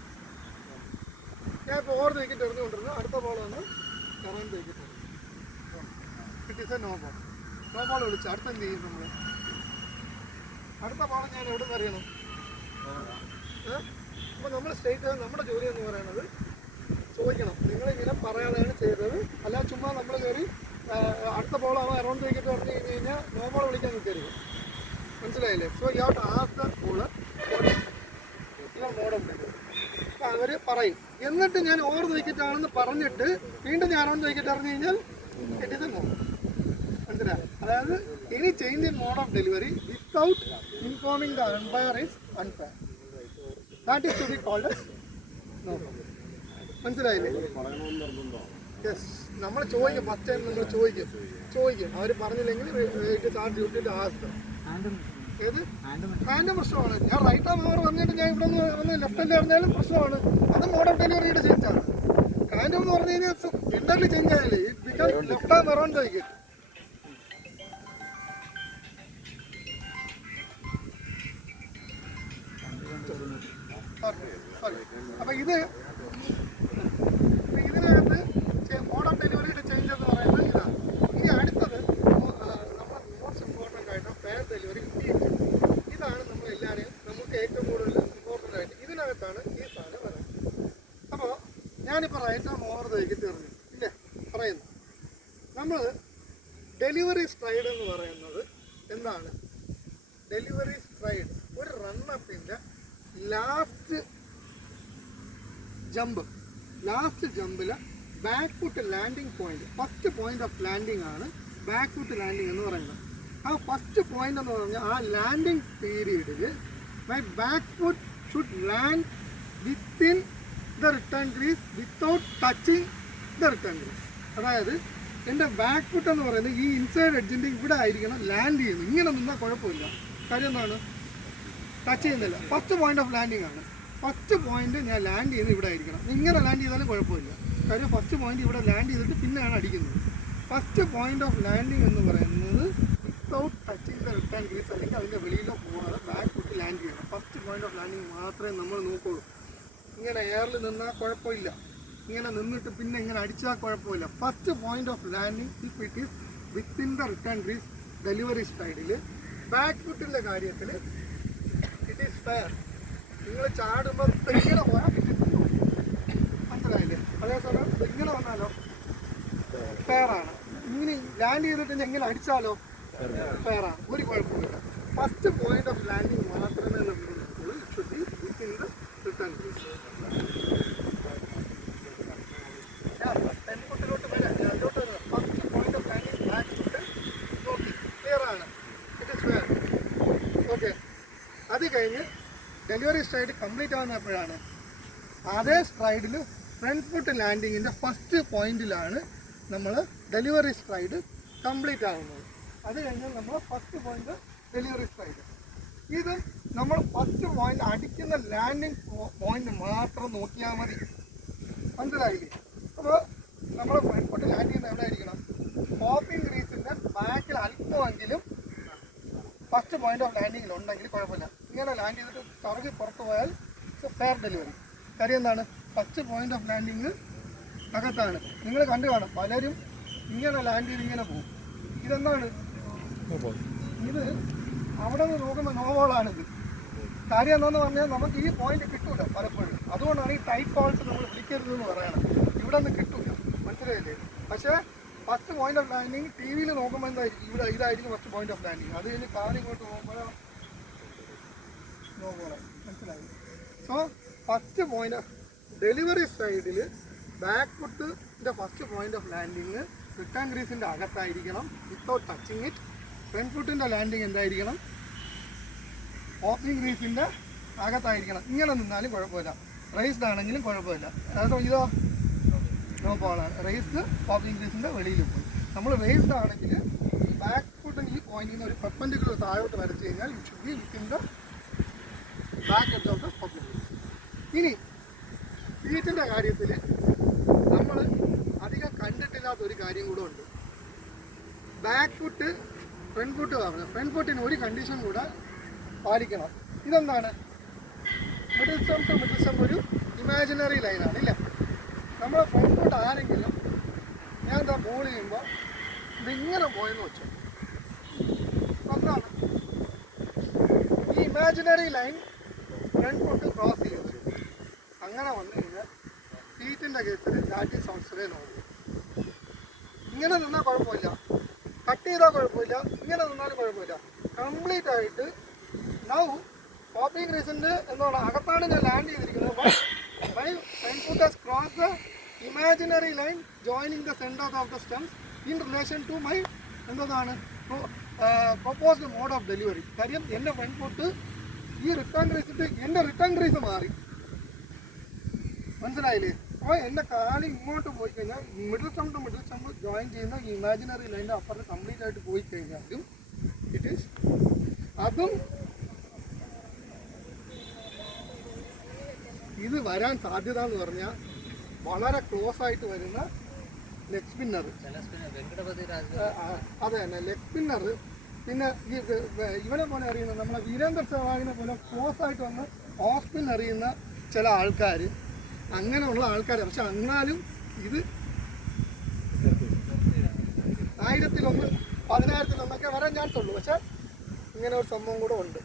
ഞാൻ ഇപ്പോൾ ഓവർ ദ വിക്കറ്റ് എറിഞ്ഞുകൊണ്ടിരുന്നു. അടുത്ത ബോൾ വന്ന് around wicket. It is A no ball. No ball വിളിച്ചു. അടുത്ത എന്ത് ചെയ്യും നമ്മൾ? അടുത്ത ബോൾ ഞാൻ എവിടെ നിന്ന് അറിയണം? അപ്പോൾ നമ്മൾ സ്റ്റേറ്റ് നമ്മുടെ ജോലി എന്ന് പറയുന്നത് ചോദിക്കണം. നിങ്ങളിങ്ങനെ പറയാതെയാണ് ചെയ്തത്, അല്ല ചുമ്മാ നമ്മൾ കയറി അടുത്ത ബോൾ ആവാൻ അറൗണ്ട് വിക്കറ്റ് പറഞ്ഞു കഴിഞ്ഞ് കഴിഞ്ഞാൽ നോ ബോൾ വിളിക്കാൻ നിൽക്കരുത്. മനസ്സിലായില്ലേ? So you have to ask the bowler mode of delivery. അപ്പോൾ അവർ പറയും. എന്നിട്ട് ഞാൻ ഓവർ ദ വിക്കറ്റ് ആണെന്ന് പറഞ്ഞിട്ട് വീണ്ടും ഞാൻ അറൗണ്ട് വിക്കറ്റ് അറിഞ്ഞു കഴിഞ്ഞാൽ ഇറ്റ് ഈസ് എ നോ. മനസ്സിലായി? അതായത് any change in mode of delivery without informing the umpire is unfair. That is to be called as no ball. മനസ്സിലായില്ലേ? യെസ്. നമ്മൾ ചോദിക്കും. ഫസ്റ്റ് ടൈം നമ്മൾ ചോദിക്കും. അവർ പറഞ്ഞില്ലെങ്കിൽ it is our duty to ask them. ഏത് ഹാൻഡ് പ്രശ്നമാണ്. ഞാൻ റൈറ്റ് ആം ഓവർ പറഞ്ഞിട്ട് ഞാൻ ഇവിടെ നിന്ന് വന്ന് ലെഫ്റ്റ് ഹാൻഡ് അറിഞ്ഞാലും പ്രശ്നമാണ്. അത് മോഡ് ഓഫ് ഡെലിവറിയുടെ ചേഞ്ചാണ്. ഹാൻഡ് എന്ന് പറഞ്ഞു കഴിഞ്ഞാൽ എൻ്റർലി ചേഞ്ച് ആയാലേ it become left arm around the wicket. അപ്പം ഇതിനകത്ത് മോഡ് ഓഫ് ഡെലിവറിയുടെ ചേഞ്ച് എന്ന് പറയുന്നത് ഇതാണ്. ഇനി അടുത്തത് നമ്മുടെ മോസ്റ്റ് ഇമ്പോർട്ടൻ്റ് ആയിട്ട് ഫെയർ ഡെലിവറി. ഇതാണ് നമ്മളെല്ലാവരെയും നമുക്ക് ഏറ്റവും കൂടുതൽ ഇമ്പോർട്ടൻ്റ് ആയിട്ട്. ഇതിനകത്താണ് ഈ സാധനം വരുന്നത്. അപ്പോൾ ഞാനിപ്പോൾ right arm over the wicket എറിഞ്ഞു ഇല്ലേ പറയുന്നു. നമ്മൾ ഡെലിവറി സ്ട്രൈഡ് എന്ന് പറയുന്നത് എന്താണ്? ഡെലിവറി സ്ട്രൈഡ് ഒരു റണ്ണപ്പിൻ്റെ ലാസ്റ്റ് ജമ്പിൽ back foot landing point, first point of landing ആണ് ബാക്ക് ഫുട്ട് ലാൻഡിങ് എന്ന് പറയുന്നത്. ആ ഫസ്റ്റ് പോയിന്റ് എന്ന് പറഞ്ഞാൽ ആ ലാൻഡിങ് പീരീഡിൽ my back foot should land within the return crease without touching the return crease. അതായത് എൻ്റെ ബാക്ക് ഫുട്ട് എന്ന് പറയുന്നത് ഈ ഇൻസൈഡ് എഡ്ജിൻ്റെ ഇവിടെ ആയിരിക്കണം ലാൻഡ് ചെയ്യുന്നത്. ഇങ്ങനെ നിന്നാൽ കുഴപ്പമില്ല. കാര്യം എന്താണ്? ടച്ച് ചെയ്യുന്നില്ല. ഫസ്റ്റ് പോയിന്റ് ഓഫ് ലാൻഡിങ് ആണ്. ഫസ്റ്റ് പോയിന്റ് ഞാൻ ലാൻഡ് ചെയ്യുന്നത് ഇവിടെ ആയിരിക്കണം. ഇങ്ങനെ ലാൻഡ് ചെയ്താലും കുഴപ്പമില്ല. കാര്യം ഫസ്റ്റ് പോയിന്റ് ഇവിടെ ലാൻഡ് ചെയ്തിട്ട് പിന്നെയാണ് അടിക്കുന്നത്. ഫസ്റ്റ് പോയിന്റ് ഓഫ് ലാൻഡിങ് എന്ന് പറയുന്നത് without touching the return crease അല്ലെങ്കിൽ അതിൻ്റെ വെളിയിലോ പോകാതെ ബാക്ക് ഫുട്ട് ലാൻഡ് ചെയ്യണം. ഫസ്റ്റ് പോയിന്റ് ഓഫ് ലാൻഡിങ് മാത്രമേ നമ്മൾ നോക്കുള്ളൂ. ഇങ്ങനെ എയറിൽ നിന്നാൽ കുഴപ്പമില്ല. ഇങ്ങനെ നിന്നിട്ട് പിന്നെ ഇങ്ങനെ അടിച്ചാൽ കുഴപ്പമില്ല. First point of landing if it is within the return crease delivery സ്റ്റൈഡിൽ ബാക്ക് ഫുട്ടിൻ്റെ കാര്യത്തിൽ ഇറ്റ് ഈസ് ഫെയർ. നിങ്ങൾ ചാടുമ്പോൾ ഇങ്ങനെ പോയാൽ മനസ്സിലായില്ലേ? അതേസമയം ഇങ്ങനെ വന്നാലോ ഫെയർ ആണ്. ഇങ്ങനെ ലാൻഡ് ചെയ്തിട്ട് എങ്ങനെ അടിച്ചാലോ ഫെയർ ആണ്. ഒരു കുഴപ്പമില്ല. ഫസ്റ്റ് പോയിന്റ് ഓഫ് ലാൻഡിങ് മാത്രമേ നമ്മൾ നോക്കുള്ളൂ. It should be within the return crease. 10 ഫുട്ടിലോട്ട് വരാം. അതിലോട്ട് വരാം. First point of landing back foot നോക്കി ക്ലിയർ ആണ്. It is fair. ഓക്കെ. അത് കഴിഞ്ഞ് ഡെലിവറി സ്ട്രൈഡ് കംപ്ലീറ്റ് ആവുന്നപ്പോഴാണ് അതേ സ്ട്രൈഡിൽ ഫ്രണ്ട് ഫുട്ട് ലാൻഡിങ്ങിൻ്റെ ഫസ്റ്റ് പോയിന്റിലാണ് നമ്മൾ ഡെലിവറി സ്ട്രൈഡ് കംപ്ലീറ്റ് ആവുന്നത്. അത് കഴിഞ്ഞാൽ നമ്മൾ ഫസ്റ്റ് പോയിന്റ് ഡെലിവറി സ്ട്രൈഡ്. ഇത് നമ്മൾ ഫസ്റ്റ് പോയിന്റ് അടിക്കുന്ന ലാൻഡിങ് പോയിന്റ് മാത്രം നോക്കിയാൽ മതി. മനസ്സിലായില്ലേ? അപ്പോൾ നമ്മൾ ഫ്രണ്ട് ഫുട്ട് ലാൻഡ് ചെയ്യുന്നത് എവിടെ ആയിരിക്കണം? പോപ്പിംഗ് ഗ്രീസിൻ്റെ ബാക്കിൽ അല്പമെങ്കിലും ഫസ്റ്റ് പോയിന്റ് ഓഫ് ലാൻഡിങ്ങിൽ ഉണ്ടെങ്കിൽ കുഴപ്പമില്ല. ഇങ്ങനെ ലാൻഡ് ചെയ്തിട്ട് കറങ്ങി പുറത്ത് പോയാൽ ഫെയർ ഡെലിവറി. കാര്യം എന്താണ്? ഫസ്റ്റ് പോയിന്റ് ഓഫ് ലാൻഡിങ് അകത്താണ്. നിങ്ങൾ കണ്ടു കാണും പലരും ഇങ്ങനെ ലാൻഡ് ചെയ്ത് ഇങ്ങനെ പോകും. ഇതെന്താണ്? ഇത് അവിടെ നിന്ന് നോക്കുമ്പോൾ നോബോളാണിത്. കാര്യം എന്താണെന്ന് പറഞ്ഞാൽ നമുക്ക് ഈ പോയിന്റ് കിട്ടൂല പലപ്പോഴും. അതുകൊണ്ടാണ് ഈ ടൈറ്റ് ബോൾസ് നമ്മൾ വിളിക്കരുതെന്ന് പറയണം. ഇവിടെ നിന്ന് കിട്ടില്ല, മനസ്സിലായില്ലേ? പക്ഷേ first point of landing T വിയിൽ നോക്കുമ്പോൾ എന്തായിരിക്കും, ഇവിടെ ഇതായിരിക്കും ഫസ്റ്റ് പോയിന്റ് ഓഫ് ലാൻഡിങ്. അത് കഴിഞ്ഞ് കാലിങ്ങോട്ട് പോകുമ്പോഴോ നോക്കണം, മനസ്സിലായി? സോ ഫസ്റ്റ് പോയിന്റ് ഡെലിവറി സൈഡിൽ ബാക്ക് ഫുട്ടിൻ്റെ first point of landing return ഗ്രീസിൻ്റെ അകത്തായിരിക്കണം, വിത്തൗട്ട് ടച്ചിങ് ഇറ്റ്. ഫ്രണ്ട് ഫുട്ടിൻ്റെ ലാൻഡിങ് എന്തായിരിക്കണം, ഓപ്പണിംഗ് ഗ്രീസിൻ്റെ അകത്തായിരിക്കണം. ഇങ്ങനെ നിന്നാലും കുഴപ്പമില്ല, റേസ്ഡ് ആണെങ്കിലും കുഴപ്പമില്ല. അതേസമയം ഇതോ നോ ബോളാണ്, റേസ്ഡ് ഓപ്പണിംഗ് ഗ്രീസിൻ്റെ വെളിയിൽ പോയി. നമ്മൾ റേസ്ഡ് ആണെങ്കിൽ ഈ ബാക്ക് ഫുട്ട് ഈ പോയിന്റിൽ നിന്ന് ഒരു പെർപെൻഡിക്കുലർ താഴോട്ട് വരച്ച് കഴിഞ്ഞാൽ it should be within the back edge of the opening crease. ഇനി ഫീറ്റിൻ്റെ കാര്യത്തിൽ നമ്മൾ അധികം കണ്ടിട്ടില്ലാത്ത ഒരു കാര്യം കൂടെ ഉണ്ട്. ബാക്ക് ഫുട്ട് ഫ്രണ്ട് ഫുട്ട് പറഞ്ഞു, ഫ്രണ്ട് ഫുട്ടിന് ഒരു കണ്ടീഷൻ കൂടെ പാലിക്കണം. ഇതെന്താണ്? Middle stump to middle stump ഒരു ഇമാജിനറി ലൈനാണ്, ഇല്ല? നമ്മൾ ഫ്രണ്ട് ഫുട്ട് ആരെങ്കിലും ഞാൻ എന്താ ബോൾ ചെയ്യുമ്പോൾ ഇതിങ്ങനെ പോയെന്ന് വെച്ചു, ഒന്നാണ് ഈ imaginary line front foot cross ചെയ്തു. അങ്ങനെ വന്നു കഴിഞ്ഞാൽ ഫീറ്റിൻ്റെ കേസിൽ ദാറ്റ് ഈസ് ഓൾസോ നോ. ഇങ്ങനെ നിന്നാൽ കുഴപ്പമില്ല, കട്ട് ചെയ്താൽ കുഴപ്പമില്ല, ഇങ്ങനെ നിന്നാലും കുഴപ്പമില്ല. കംപ്ലീറ്റ് ആയിട്ട് നൗ ഓപ്പണിംഗ് റീസണിൻ്റെ എന്താണ് അകത്താണ് ഞാൻ ലാൻഡ് ചെയ്തിരിക്കുന്നത്. My friend foot has cross the imaginary line joining the centre of the stems in relation to my എന്താണ് പ്രൊപ്പോസ്ഡ് മോഡ് ഓഫ് ഡെലിവറി. കാര്യം എൻ്റെ ഫ്രണ്ട് ഫുട്ട് ഈ റിട്ടേൺ റീസിട്ട് എൻ്റെ റിട്ടേൺ റീസ് മാറി, മനസ്സിലായില്ലേ? അപ്പോൾ എൻ്റെ കാല് ഇങ്ങോട്ട് പോയി കഴിഞ്ഞാൽ middle stump to middle stump join ചെയ്യുന്ന ഈ ഇമാജിനറി ലൈൻ്റെ അപ്പുറത്ത് കംപ്ലീറ്റ് ആയിട്ട് പോയി കഴിഞ്ഞാലും ഇറ്റ് ഈസ് അതും ഇത് വരാൻ സാധ്യത എന്ന് പറഞ്ഞാൽ വളരെ ക്ലോസ് ആയിട്ട് വരുന്ന ലെഗ് സ്പിന്നർ, അതെ തന്നെ ലെഗ് സ്പിന്നർ. പിന്നെ ഈ ഇവനെ പോലെ അറിയുന്ന നമ്മളെ വീരേന്ദർ സെവാഗിനെ പോലെ ക്ലോസ് ആയിട്ട് വന്ന് ഓഫ് സ്പിൻ അറിയുന്ന ചില ആൾക്കാർ, അങ്ങനെയുള്ള ആൾക്കാർ. പക്ഷെ എന്നാലും ഇത് 1000-1 10,000-1 വരാൻ ചാൻസ് ഉള്ളൂ. പക്ഷെ ഇങ്ങനെ ഒരു സംഭവം കൂടെ ഉണ്ട്,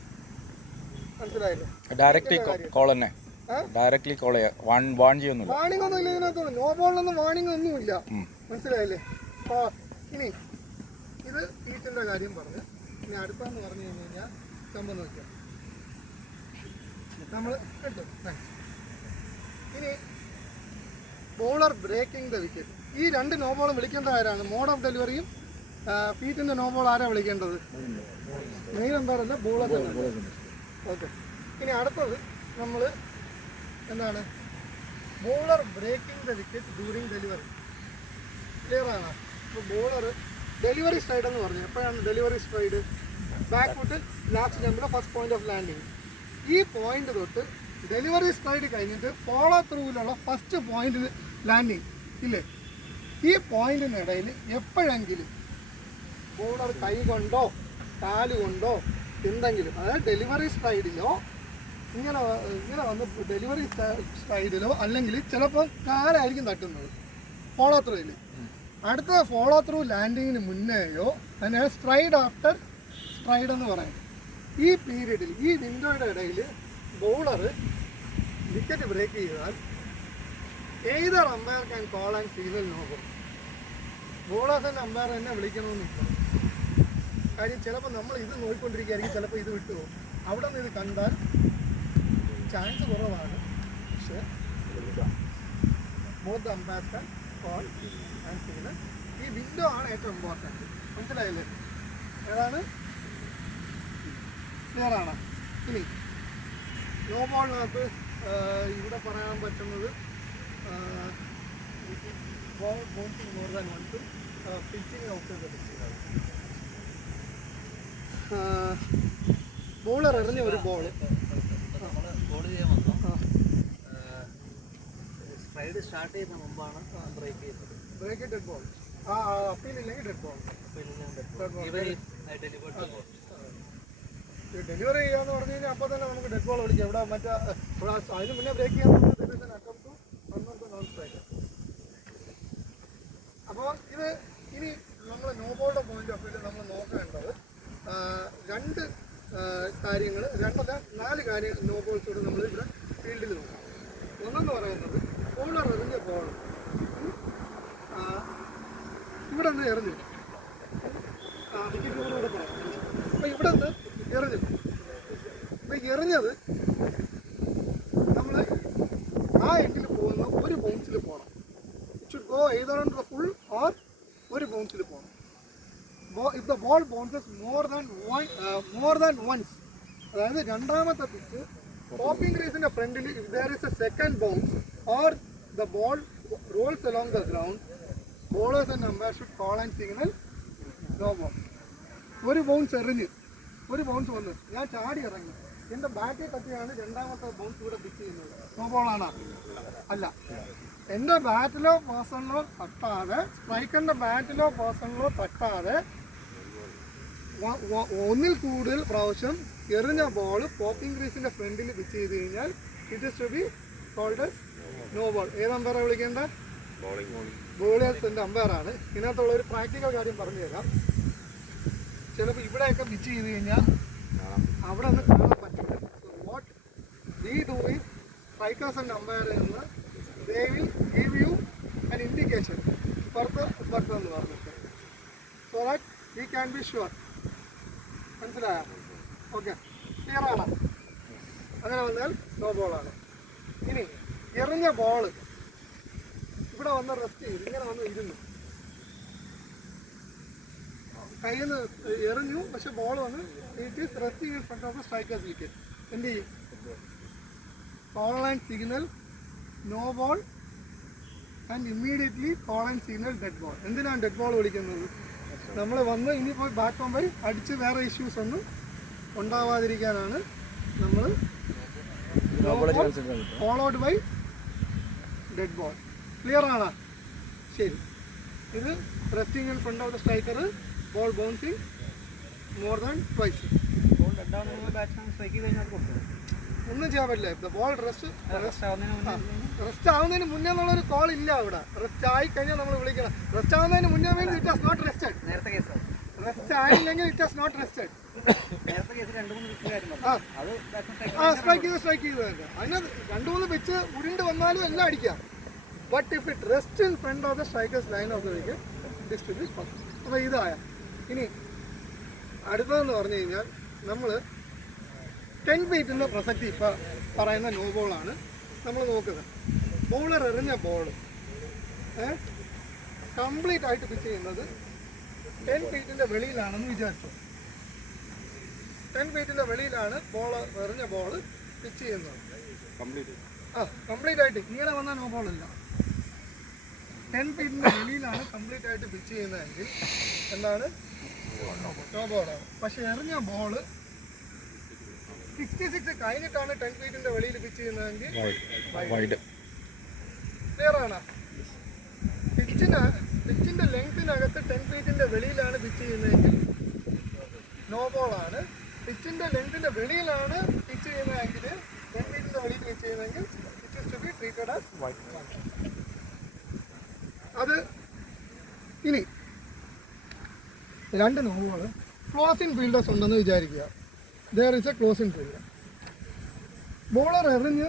മനസ്സിലായില്ലേ? ഡയറക്ട്ലി കോൾ ചെയ്യാം, വാണിംഗ് ഒന്നും ഇല്ല ഇതിനകത്ത്, നോ ബോളിലൊന്നും വാണിംഗ് ഒന്നും ഇല്ല, മനസ്സിലായില്ലേ? അപ്പോൾ ഇനി ഇത് ഫീറ്റിൻ്റെ കാര്യം പറഞ്ഞ് ഇനി അടുത്തെന്ന് പറഞ്ഞു കഴിഞ്ഞാൽ സംഭവം നോക്കിയാൽ നമ്മൾ കിട്ടും. ഇനി ബോളർ ബ്രേക്കിംഗ് ദ വിക്കറ്റ്. ഈ രണ്ട് നോ ബോളും വിളിക്കേണ്ട ആരാണ്? മോഡ് ഓഫ് ഡെലിവറിയും ഫീറ്റിൻ്റെ നോ ബോൾ ആരാണ് വിളിക്കേണ്ടത്? മെയിൻ എംപയറല്ല, ബോളർ. ഓക്കെ. ഇനി അടുത്തത് നമ്മൾ എന്താണ്? Bowler breaking the wicket during delivery. Clear ആണ്? ഇപ്പോൾ ബോളർ ഡെലിവറി സ്ട്രൈഡ് എന്ന് പറഞ്ഞു. എപ്പോഴാണ് delivery stride? Back foot last ജമ്പിലെ ഫസ്റ്റ് പോയിന്റ് ഓഫ് ലാൻഡിങ്. ഈ പോയിന്റ് തൊട്ട് ഡെലിവറി സ്ട്രൈഡ് കഴിഞ്ഞിട്ട് ഫോളോ ത്രൂവിലുള്ള ഫസ്റ്റ് പോയിന്റ് ലാൻഡിങ് ഇല്ലേ, ഈ പോയിന്റിനിടയിൽ എപ്പോഴെങ്കിലും ബോളർ കൈ കൊണ്ടോ കാല് കൊണ്ടോ എന്തെങ്കിലും, അതായത് ഡെലിവറി സ്ട്രൈഡിലോ ഇങ്ങനെ വന്ന് ഡെലിവറി സ്ട്രൈഡിലോ അല്ലെങ്കിൽ ചിലപ്പോൾ കാലായിരിക്കും തട്ടുന്നത് ഫോളോ ത്രൂവിൽ. അടുത്ത ഫോളോ ത്രൂ ലാൻഡിങ്ങിന് മുന്നേയോ അതിനെ സ്ട്രൈഡ് ആഫ്റ്റർ സ്ട്രൈഡ് എന്ന് പറയും. ഈ പീരീഡിൽ ഈ വിൻഡോയുടെ ഇടയിൽ ബോളർ വിക്കറ്റ് ബ്രേക്ക് ചെയ്താൽ ഏതൊരു അമ്പയർ ക്യാൻ കോൾ ആൻഡ് സീസൽ നോക്കും. ബോളേഴ്സ് തന്നെ അമ്പയർ തന്നെ വിളിക്കണമെന്നില്ല. കാര്യം ചിലപ്പോൾ നമ്മൾ ഇത് നോക്കിക്കൊണ്ടിരിക്കുകയായിരിക്കും, ചിലപ്പോൾ ഇത് വിട്ടുപോകും. അവിടെ നിന്ന് ഇത് കണ്ടാൽ ചാൻസ് കുറവാണ്. പക്ഷേ ബോത്ത് അമ്പയർസ് ക്യാൻ കോൾ ആൻഡ് സീസൽ. ഈ വിൻഡോ ആണ് ഏറ്റവും ഇമ്പോർട്ടൻറ്റ്, മനസ്സിലായില്ലേ? ഏതാണ്? ക്ലിയറാണ്? ഇനി നോ ബോളിനകത്ത് ഇവിടെ പറയാൻ പറ്റുന്നത് ball bouncing more than once, pitching out the pitch. Bowler എറിഞ്ഞ ഒരു ബോൾ ചെയ്യാൻ വന്നു, സ്ട്രൈഡ് സ്റ്റാർട്ട് ചെയ്യുന്ന മുമ്പാണ് ബ്രേക്ക് ചെയ്യുന്നത്. Break dead ball. അപ്പീലില്ലെങ്കിൽ ഡെഡ് ബോൾ. ഡെലിവറി ചെയ്യാന്ന് പറഞ്ഞു കഴിഞ്ഞാൽ അപ്പോൾ തന്നെ നമുക്ക് ഡെഡ് ബോൾ വിളിക്കാം. ഇവിടെ മറ്റേ അതിന് മുന്നേ ബ്രേക്ക് ചെയ്യാൻ അപ്പോൾ ഇത് ഇനി നമ്മൾ നോ ബോളിൻ്റെ പോയിന്റ് ഓഫ് വ്യൂ നമ്മൾ നോക്കേണ്ടത് രണ്ട് കാര്യങ്ങൾ, 4 കാര്യങ്ങൾ നോ ബോൾസോട് നമ്മൾ ഇവിടെ ഫീൽഡിൽ നോക്കാം. നിന്ന് എറിഞ്ഞു. അപ്പോൾ ഇവിടെ നിന്ന് എറിഞ്ഞു. അപ്പോൾ എറിഞ്ഞത് നമ്മൾ ആ എൻഡിൽ പോകുന്ന ഒരു ബൗൺസിൽ പോകണം. It should go either on the full or ഒരു ബൗൺസിൽ പോകണം. If the ball bounces more than once, അതായത് രണ്ടാമത്തെ പിച്ച് പോപ്പിംഗ് ക്രീസിന്റെ ഫ്രണ്ടിൽ if there is a second bounce or the ball rolls along the ground, bowlers and umpire should call and signal no ball. ഒരു bounce എറിഞ്ഞ് ഒരു bounce വന്ന് ഞാൻ ചാടി ഇറങ്ങി, എൻ്റെ ബാറ്റിൽ തട്ടിയാണ് രണ്ടാമത്തെ ബൗൺസ് ഇവിടെ പിച്ച് ചെയ്യുന്നത്. നോ ബോളാണ്? അല്ല. എൻ്റെ ബാറ്റിലോ പേഴ്സണിലോ തട്ടാതെ, സ്ട്രൈക്കറിൻ്റെ ബാറ്റിലോ പേഴ്സണിലോ തട്ടാതെ ഒന്നിൽ കൂടുതൽ പ്രാവശ്യം എറിഞ്ഞ ബോൾ പോപ്പിംഗ് ക്രീസിൻ്റെ ഫ്രണ്ടിൽ പിച്ച് ചെയ്ത് കഴിഞ്ഞാൽ it is to be called as no ball. ഏത് അമ്പയറാണ് വിളിക്കേണ്ടത്? ബോളേഴ്സിൻ്റെ അമ്പയറാണ്. ഇതിനകത്തുള്ള ഒരു പ്രാക്ടിക്കൽ കാര്യം പറഞ്ഞു തരാം. ചിലപ്പോൾ ഇവിടെയൊക്കെ പിച്ച് ചെയ്ത് കഴിഞ്ഞാൽ അവിടെ നിന്ന് കാണാൻ പറ്റില്ല. So what we do is strikers and umpire എന്ന് they will give you an indication പുറത്ത് എന്ന് പറഞ്ഞിട്ട്, so that we can be sure. മനസ്സിലായോ? ഓക്കെ, ക്ലിയർ ആണ്? അങ്ങനെ വന്നാൽ നോ ബോളാണ്. ഇനി എറിഞ്ഞ ബോള് ഇവിടെ വന്ന് റെസ്റ്റ് ചെയ്തു, ഇങ്ങനെ വന്ന് ഇരുന്നു, കയ്യിൽ നിന്ന് എറിഞ്ഞു, പക്ഷെ ബോൾ വന്ന് it is resting in front of the striker's wicket. എന്ത് ചെയ്യും? Call and signal no ball and immediately call and signal dead ball. എന്തിനാണ് ഡെഡ് ബോൾ വിളിക്കുന്നത്? നമ്മൾ വന്ന് ഇനിയിപ്പോൾ ബാക്ക് ഓൺ ബൈ അടിച്ച് വേറെ ഇഷ്യൂസ് ഒന്നും ഉണ്ടാവാതിരിക്കാനാണ് നമ്മൾ followed by dead ball. Clear ആണോ? ശരി. ഇത് resting in front of the striker, ball bouncing more than twice. ഒന്നും ചെയ്യാൻ പറ്റില്ല. ദ ബോൾ റെസ്റ്റ് ആവുന്നതിന് മുന്നേ എന്നുള്ളൊരു കോൾ ഇല്ല അവിടെ. റെസ്റ്റ് ആയി കഴിഞ്ഞാൽ നമ്മൾ വിളിക്കണം. റെസ്റ്റ് ആവുന്നതിന് മുന്നേ means it has not rested. Rest ആയില്ലെങ്കിൽ it has not rested. Strike ചെയ്ത് തന്നെ അതിനകത്ത് 2-3 പിച്ച് ഉരുണ്ട് വന്നാലും എല്ലാം അടിക്കാം. But if it rest in front of the strikers line of the wicket distribute പറ്റും. അപ്പോൾ ഇതായ. ഇനി അടുത്തതെന്ന് പറഞ്ഞു കഴിഞ്ഞാൽ നമ്മൾ 10 ഫീറ്റിൻ്റെ പ്രസക്തി ഇപ്പോൾ പറയുന്ന നോ ബോളാണ് നമ്മൾ നോക്കുന്നത്. ബോളർ എറിഞ്ഞ ബോൾ കംപ്ലീറ്റ് ആയിട്ട് പിച്ച് ചെയ്യുന്നത് 10 ഫീറ്റിൻ്റെ വെളിയിലാണെന്ന് വിചാരിച്ചു. 10 ഫീറ്റിൻ്റെ വെളിയിലാണ് ബോൾ എറിഞ്ഞ ബോൾ പിച്ച് ചെയ്യുന്നത്. കംപ്ലീറ്റ് ആയിട്ട് ഇങ്ങനെ വന്നാൽ നോ ബോളില്ല. 10 ഫീറ്റിൻ്റെ വെളിയിലാണ് കംപ്ലീറ്റ് ആയിട്ട് പിച്ച് ചെയ്യുന്നതെങ്കിൽ എന്താണ്? നോ ബോളാണ്. പക്ഷെ എറിഞ്ഞ ബോള് 66 കഴിഞ്ഞിട്ടാണ് 10 ഫീറ്റിൻ്റെ വെളിയിൽ പിച്ച് ചെയ്യുന്നതെങ്കിൽ ക്ലിയർ ആണ്? പിച്ചിൻ്റെ ലെങ്ത്തിനകത്ത് 10 ഫീറ്റിൻ്റെ വെളിയിലാണ് പിച്ച് ചെയ്യുന്നതെങ്കിൽ നോ ബോളാണ്. പിച്ചിൻ്റെ ലെങ്ത്തിൻ്റെ വെളിയിലാണ് പിച്ച് ചെയ്യുന്നതെങ്കിൽ 10 ഫീറ്റിൻ്റെ വെളിയിൽ പിച്ച് ചെയ്യുന്നതെങ്കിൽ it is to be treated as wide. അത് ഇനി 2 നോ ബോൾ ക്ലോസിംഗ് ഫീൽഡേഴ്സ് ഉണ്ടെന്ന് വിചാരിക്കുക. There is a closing fielder. Bowler എറിഞ്ഞ്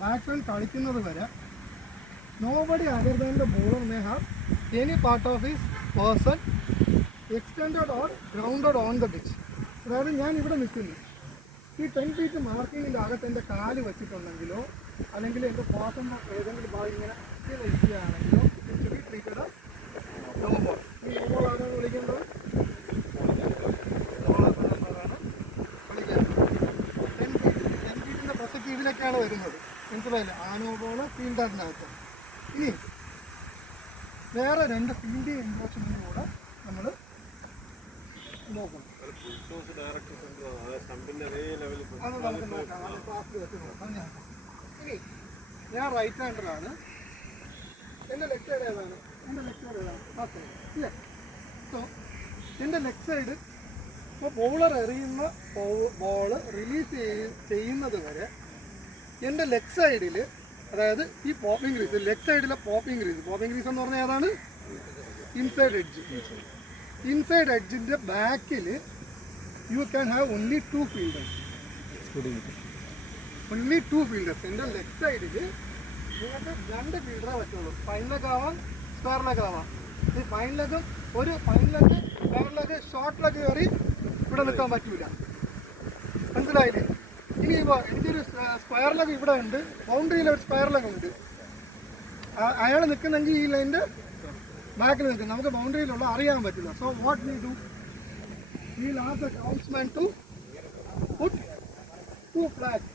ബാറ്റ്സ്മാൻ കളിക്കുന്നത് വരെ nobody other than the bowler may have any part of his person extended or grounded on the pitch. അതായത് ഞാൻ ഇവിടെ നിൽക്കുന്നു, ഈ 10 ഫീറ്റ് മാർക്കിങ്ങിൻ്റെ അകത്ത് എൻ്റെ കാല് വെച്ചിട്ടുണ്ടെങ്കിലോ അല്ലെങ്കിൽ എൻ്റെ പാസം ഏതെങ്കിലും ഭാഗം ഇങ്ങനെ നിൽക്കുകയാണെങ്കിലോ it is to be treated as no ball. ഈ നോ ബോൾ ആരാണ് വിളിക്കേണ്ടത്? ഇതിലൊക്കെയാണ് വരുന്നത്. മനസ്സിലായില്ല? ആ നോ ബോള് ഫീൽഡറിൻ്റെ അകത്ത്. ഇനി വേറെ 2 ഫീൽഡിംഗ് ഇൻട്രോഷനും കൂടെ നമ്മൾ നോക്കണം. അത് നമുക്ക് നോക്കാം. അത് ക്ലാസ്സിൽ വെച്ച് നോക്കാം. ഇനി ഞാൻ റൈറ്റ് ഹാൻഡറാണ്. എൻ്റെ ലെഫ്റ്റ് സൈഡ് ഏതാണ്? എൻ്റെ ലെഫ്റ്റ് സൈഡ് ഏതാണ്? ഇല്ലേ? സോ എൻ്റെ ലെഫ്റ്റ് സൈഡ് ഇപ്പോൾ ബോളർ എറിയുന്ന ബോള് റിലീസ് ചെയ്യുന്നത് വരെ എൻ്റെ ലെഗ് സൈഡിൽ, അതായത് ഈ പോപ്പിംഗ് ക്രീസ്, ലെഗ് സൈഡിലെ പോപ്പിംഗ് ക്രീസ് എന്ന് പറഞ്ഞാൽ ഏതാണ്? Inside edge. ഇൻസൈഡ് എഡ്ജിൻ്റെ ബാക്കിൽ you can have only 2 fielders. എൻ്റെ ലെഗ് സൈഡിൽ നിങ്ങൾക്ക് 2 ഫീൽഡറേ പറ്റുള്ളൂ. ഫൈൻ ലെഗ് ആവാം, സ്ക്വയർ ലെഗ് ആവാം. ഈ ഫൈൻ ലെഗും ഒരു fine leg lower leg short leg കയറി ഇവിടെ നിൽക്കാൻ പറ്റൂല. മനസ്സിലായില്ലേ? ഇനി ഇപ്പോൾ എനിക്കൊരു സ്ക്വയർ ലെഗ് ഇവിടെ ഉണ്ട്, ബൗണ്ടറിയിൽ ഒരു സ്ക്വയർ ലെഗ് ഉണ്ട്. അയാൾ നിൽക്കുന്നെങ്കിൽ ഈ ലൈൻ്റെ ബാക്കിൽ നിൽക്കും, നമുക്ക് ബൗണ്ടറിയിലുള്ള അറിയാൻ പറ്റില്ല. So what we do, we'll ask the groundsman to put 2 flags.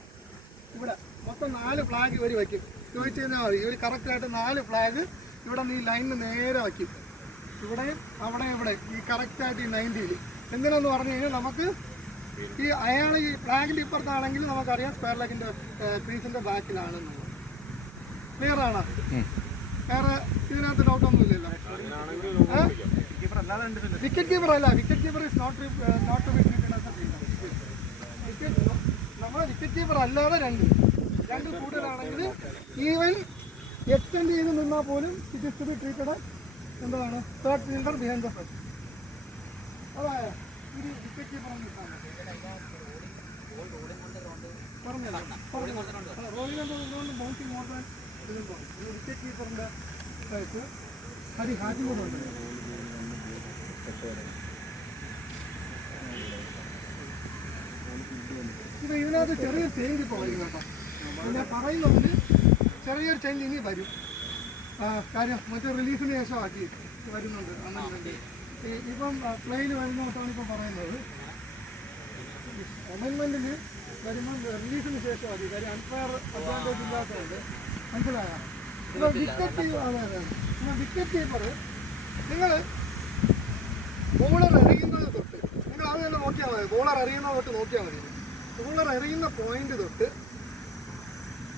ഇവിടെ മൊത്തം 4 ഫ്ലാഗ് ഇവർ വയ്ക്കും. ചോദിച്ചു കഴിഞ്ഞാൽ മതി, ഇവർ കറക്റ്റായിട്ട് 4 ഫ്ലാഗ് ഇവിടെ നിന്ന് ഈ ലൈനിന് നേരെ വയ്ക്കും. ഇവിടെയും അവിടെ ഇവിടെ ഈ കറക്റ്റായിട്ട് ഈ 90യിൽ. എന്തിനാന്ന് പറഞ്ഞു കഴിഞ്ഞാൽ നമുക്ക് ഈ അയാൾ ഈ ഫ്ലാഗിൻ്റെ ഇപ്പുറത്താണെങ്കിൽ നമുക്കറിയാം സ്ക്വയർ ലെഗിൻ്റെ ക്രീസിൻ്റെ ബാക്കിലാണെന്നുള്ളത്. ക്ലിയർ ആണോ? വേറെ ഇതിനകത്ത് ഡൗട്ടൊന്നും ഇല്ലല്ലോ. വിക്കറ്റ് കീപ്പർ അല്ല, wicket keeper is not to be treated as a wicket. നമ്മൾ വിക്കറ്റ് കീപ്പർ അല്ലാതെ രണ്ട് കൂടുതലാണെങ്കിൽ ഈവൻ എക്സ്റ്റെൻഡ് ചെയ്ത് നിന്നാൽ പോലും it is to be treated എന്താണ് third fielder behind the first. അതായത് ഒരു വിക്കറ്റ് കീപ്പർ പറഞ്ഞല്ലോ, റോളിംഗ് എന്തുകൊണ്ട് ബൗൺസിങ് മോർ ദാൻ ഇതെന്ന് പറഞ്ഞു. വിക്കറ്റ് കീപ്പറിൻ്റെ സൈസ് ഹാജി കൂടുണ്ട്. ഇത് ഇതിനകത്ത് ചെറിയൊരു ചേഞ്ച് ഇപ്പോൾ വരും കേട്ടോ. ഞാൻ പറയുന്നതിന് ചെറിയൊരു ചേഞ്ച് ഇനി വരും. കാര്യം മറ്റേ റിലീസിന് ശേഷം ആക്കി വരുന്നുണ്ട്. അമൻമെൻറ്റ് ഇപ്പം പ്ലെയിന് വരുന്നതാണ് ഇപ്പം പറയുന്നത്. അമൻമെൻറ്റിൽ വരുമ്പം റിലീസിന് ശേഷം ആക്കി. കാര്യം അൺഫെയർ അഡ്വാൻറ്റേജ് ഇല്ലാത്തതുകൊണ്ട്. മനസ്സിലായോ? ഇപ്പോൾ വിക്കറ്റ് അതെ വിക്കറ്റ് കീപ്പർ നിങ്ങൾ ബോളർ എറിയുന്നത് തൊട്ട് നിങ്ങൾ അത് തന്നെ നോക്കിയാൽ മതി. ബോളർ എറിയുന്നത് തൊട്ട് നോക്കിയാൽ മതി. ബോളർ എറിയുന്ന പോയിന്റ് തൊട്ട്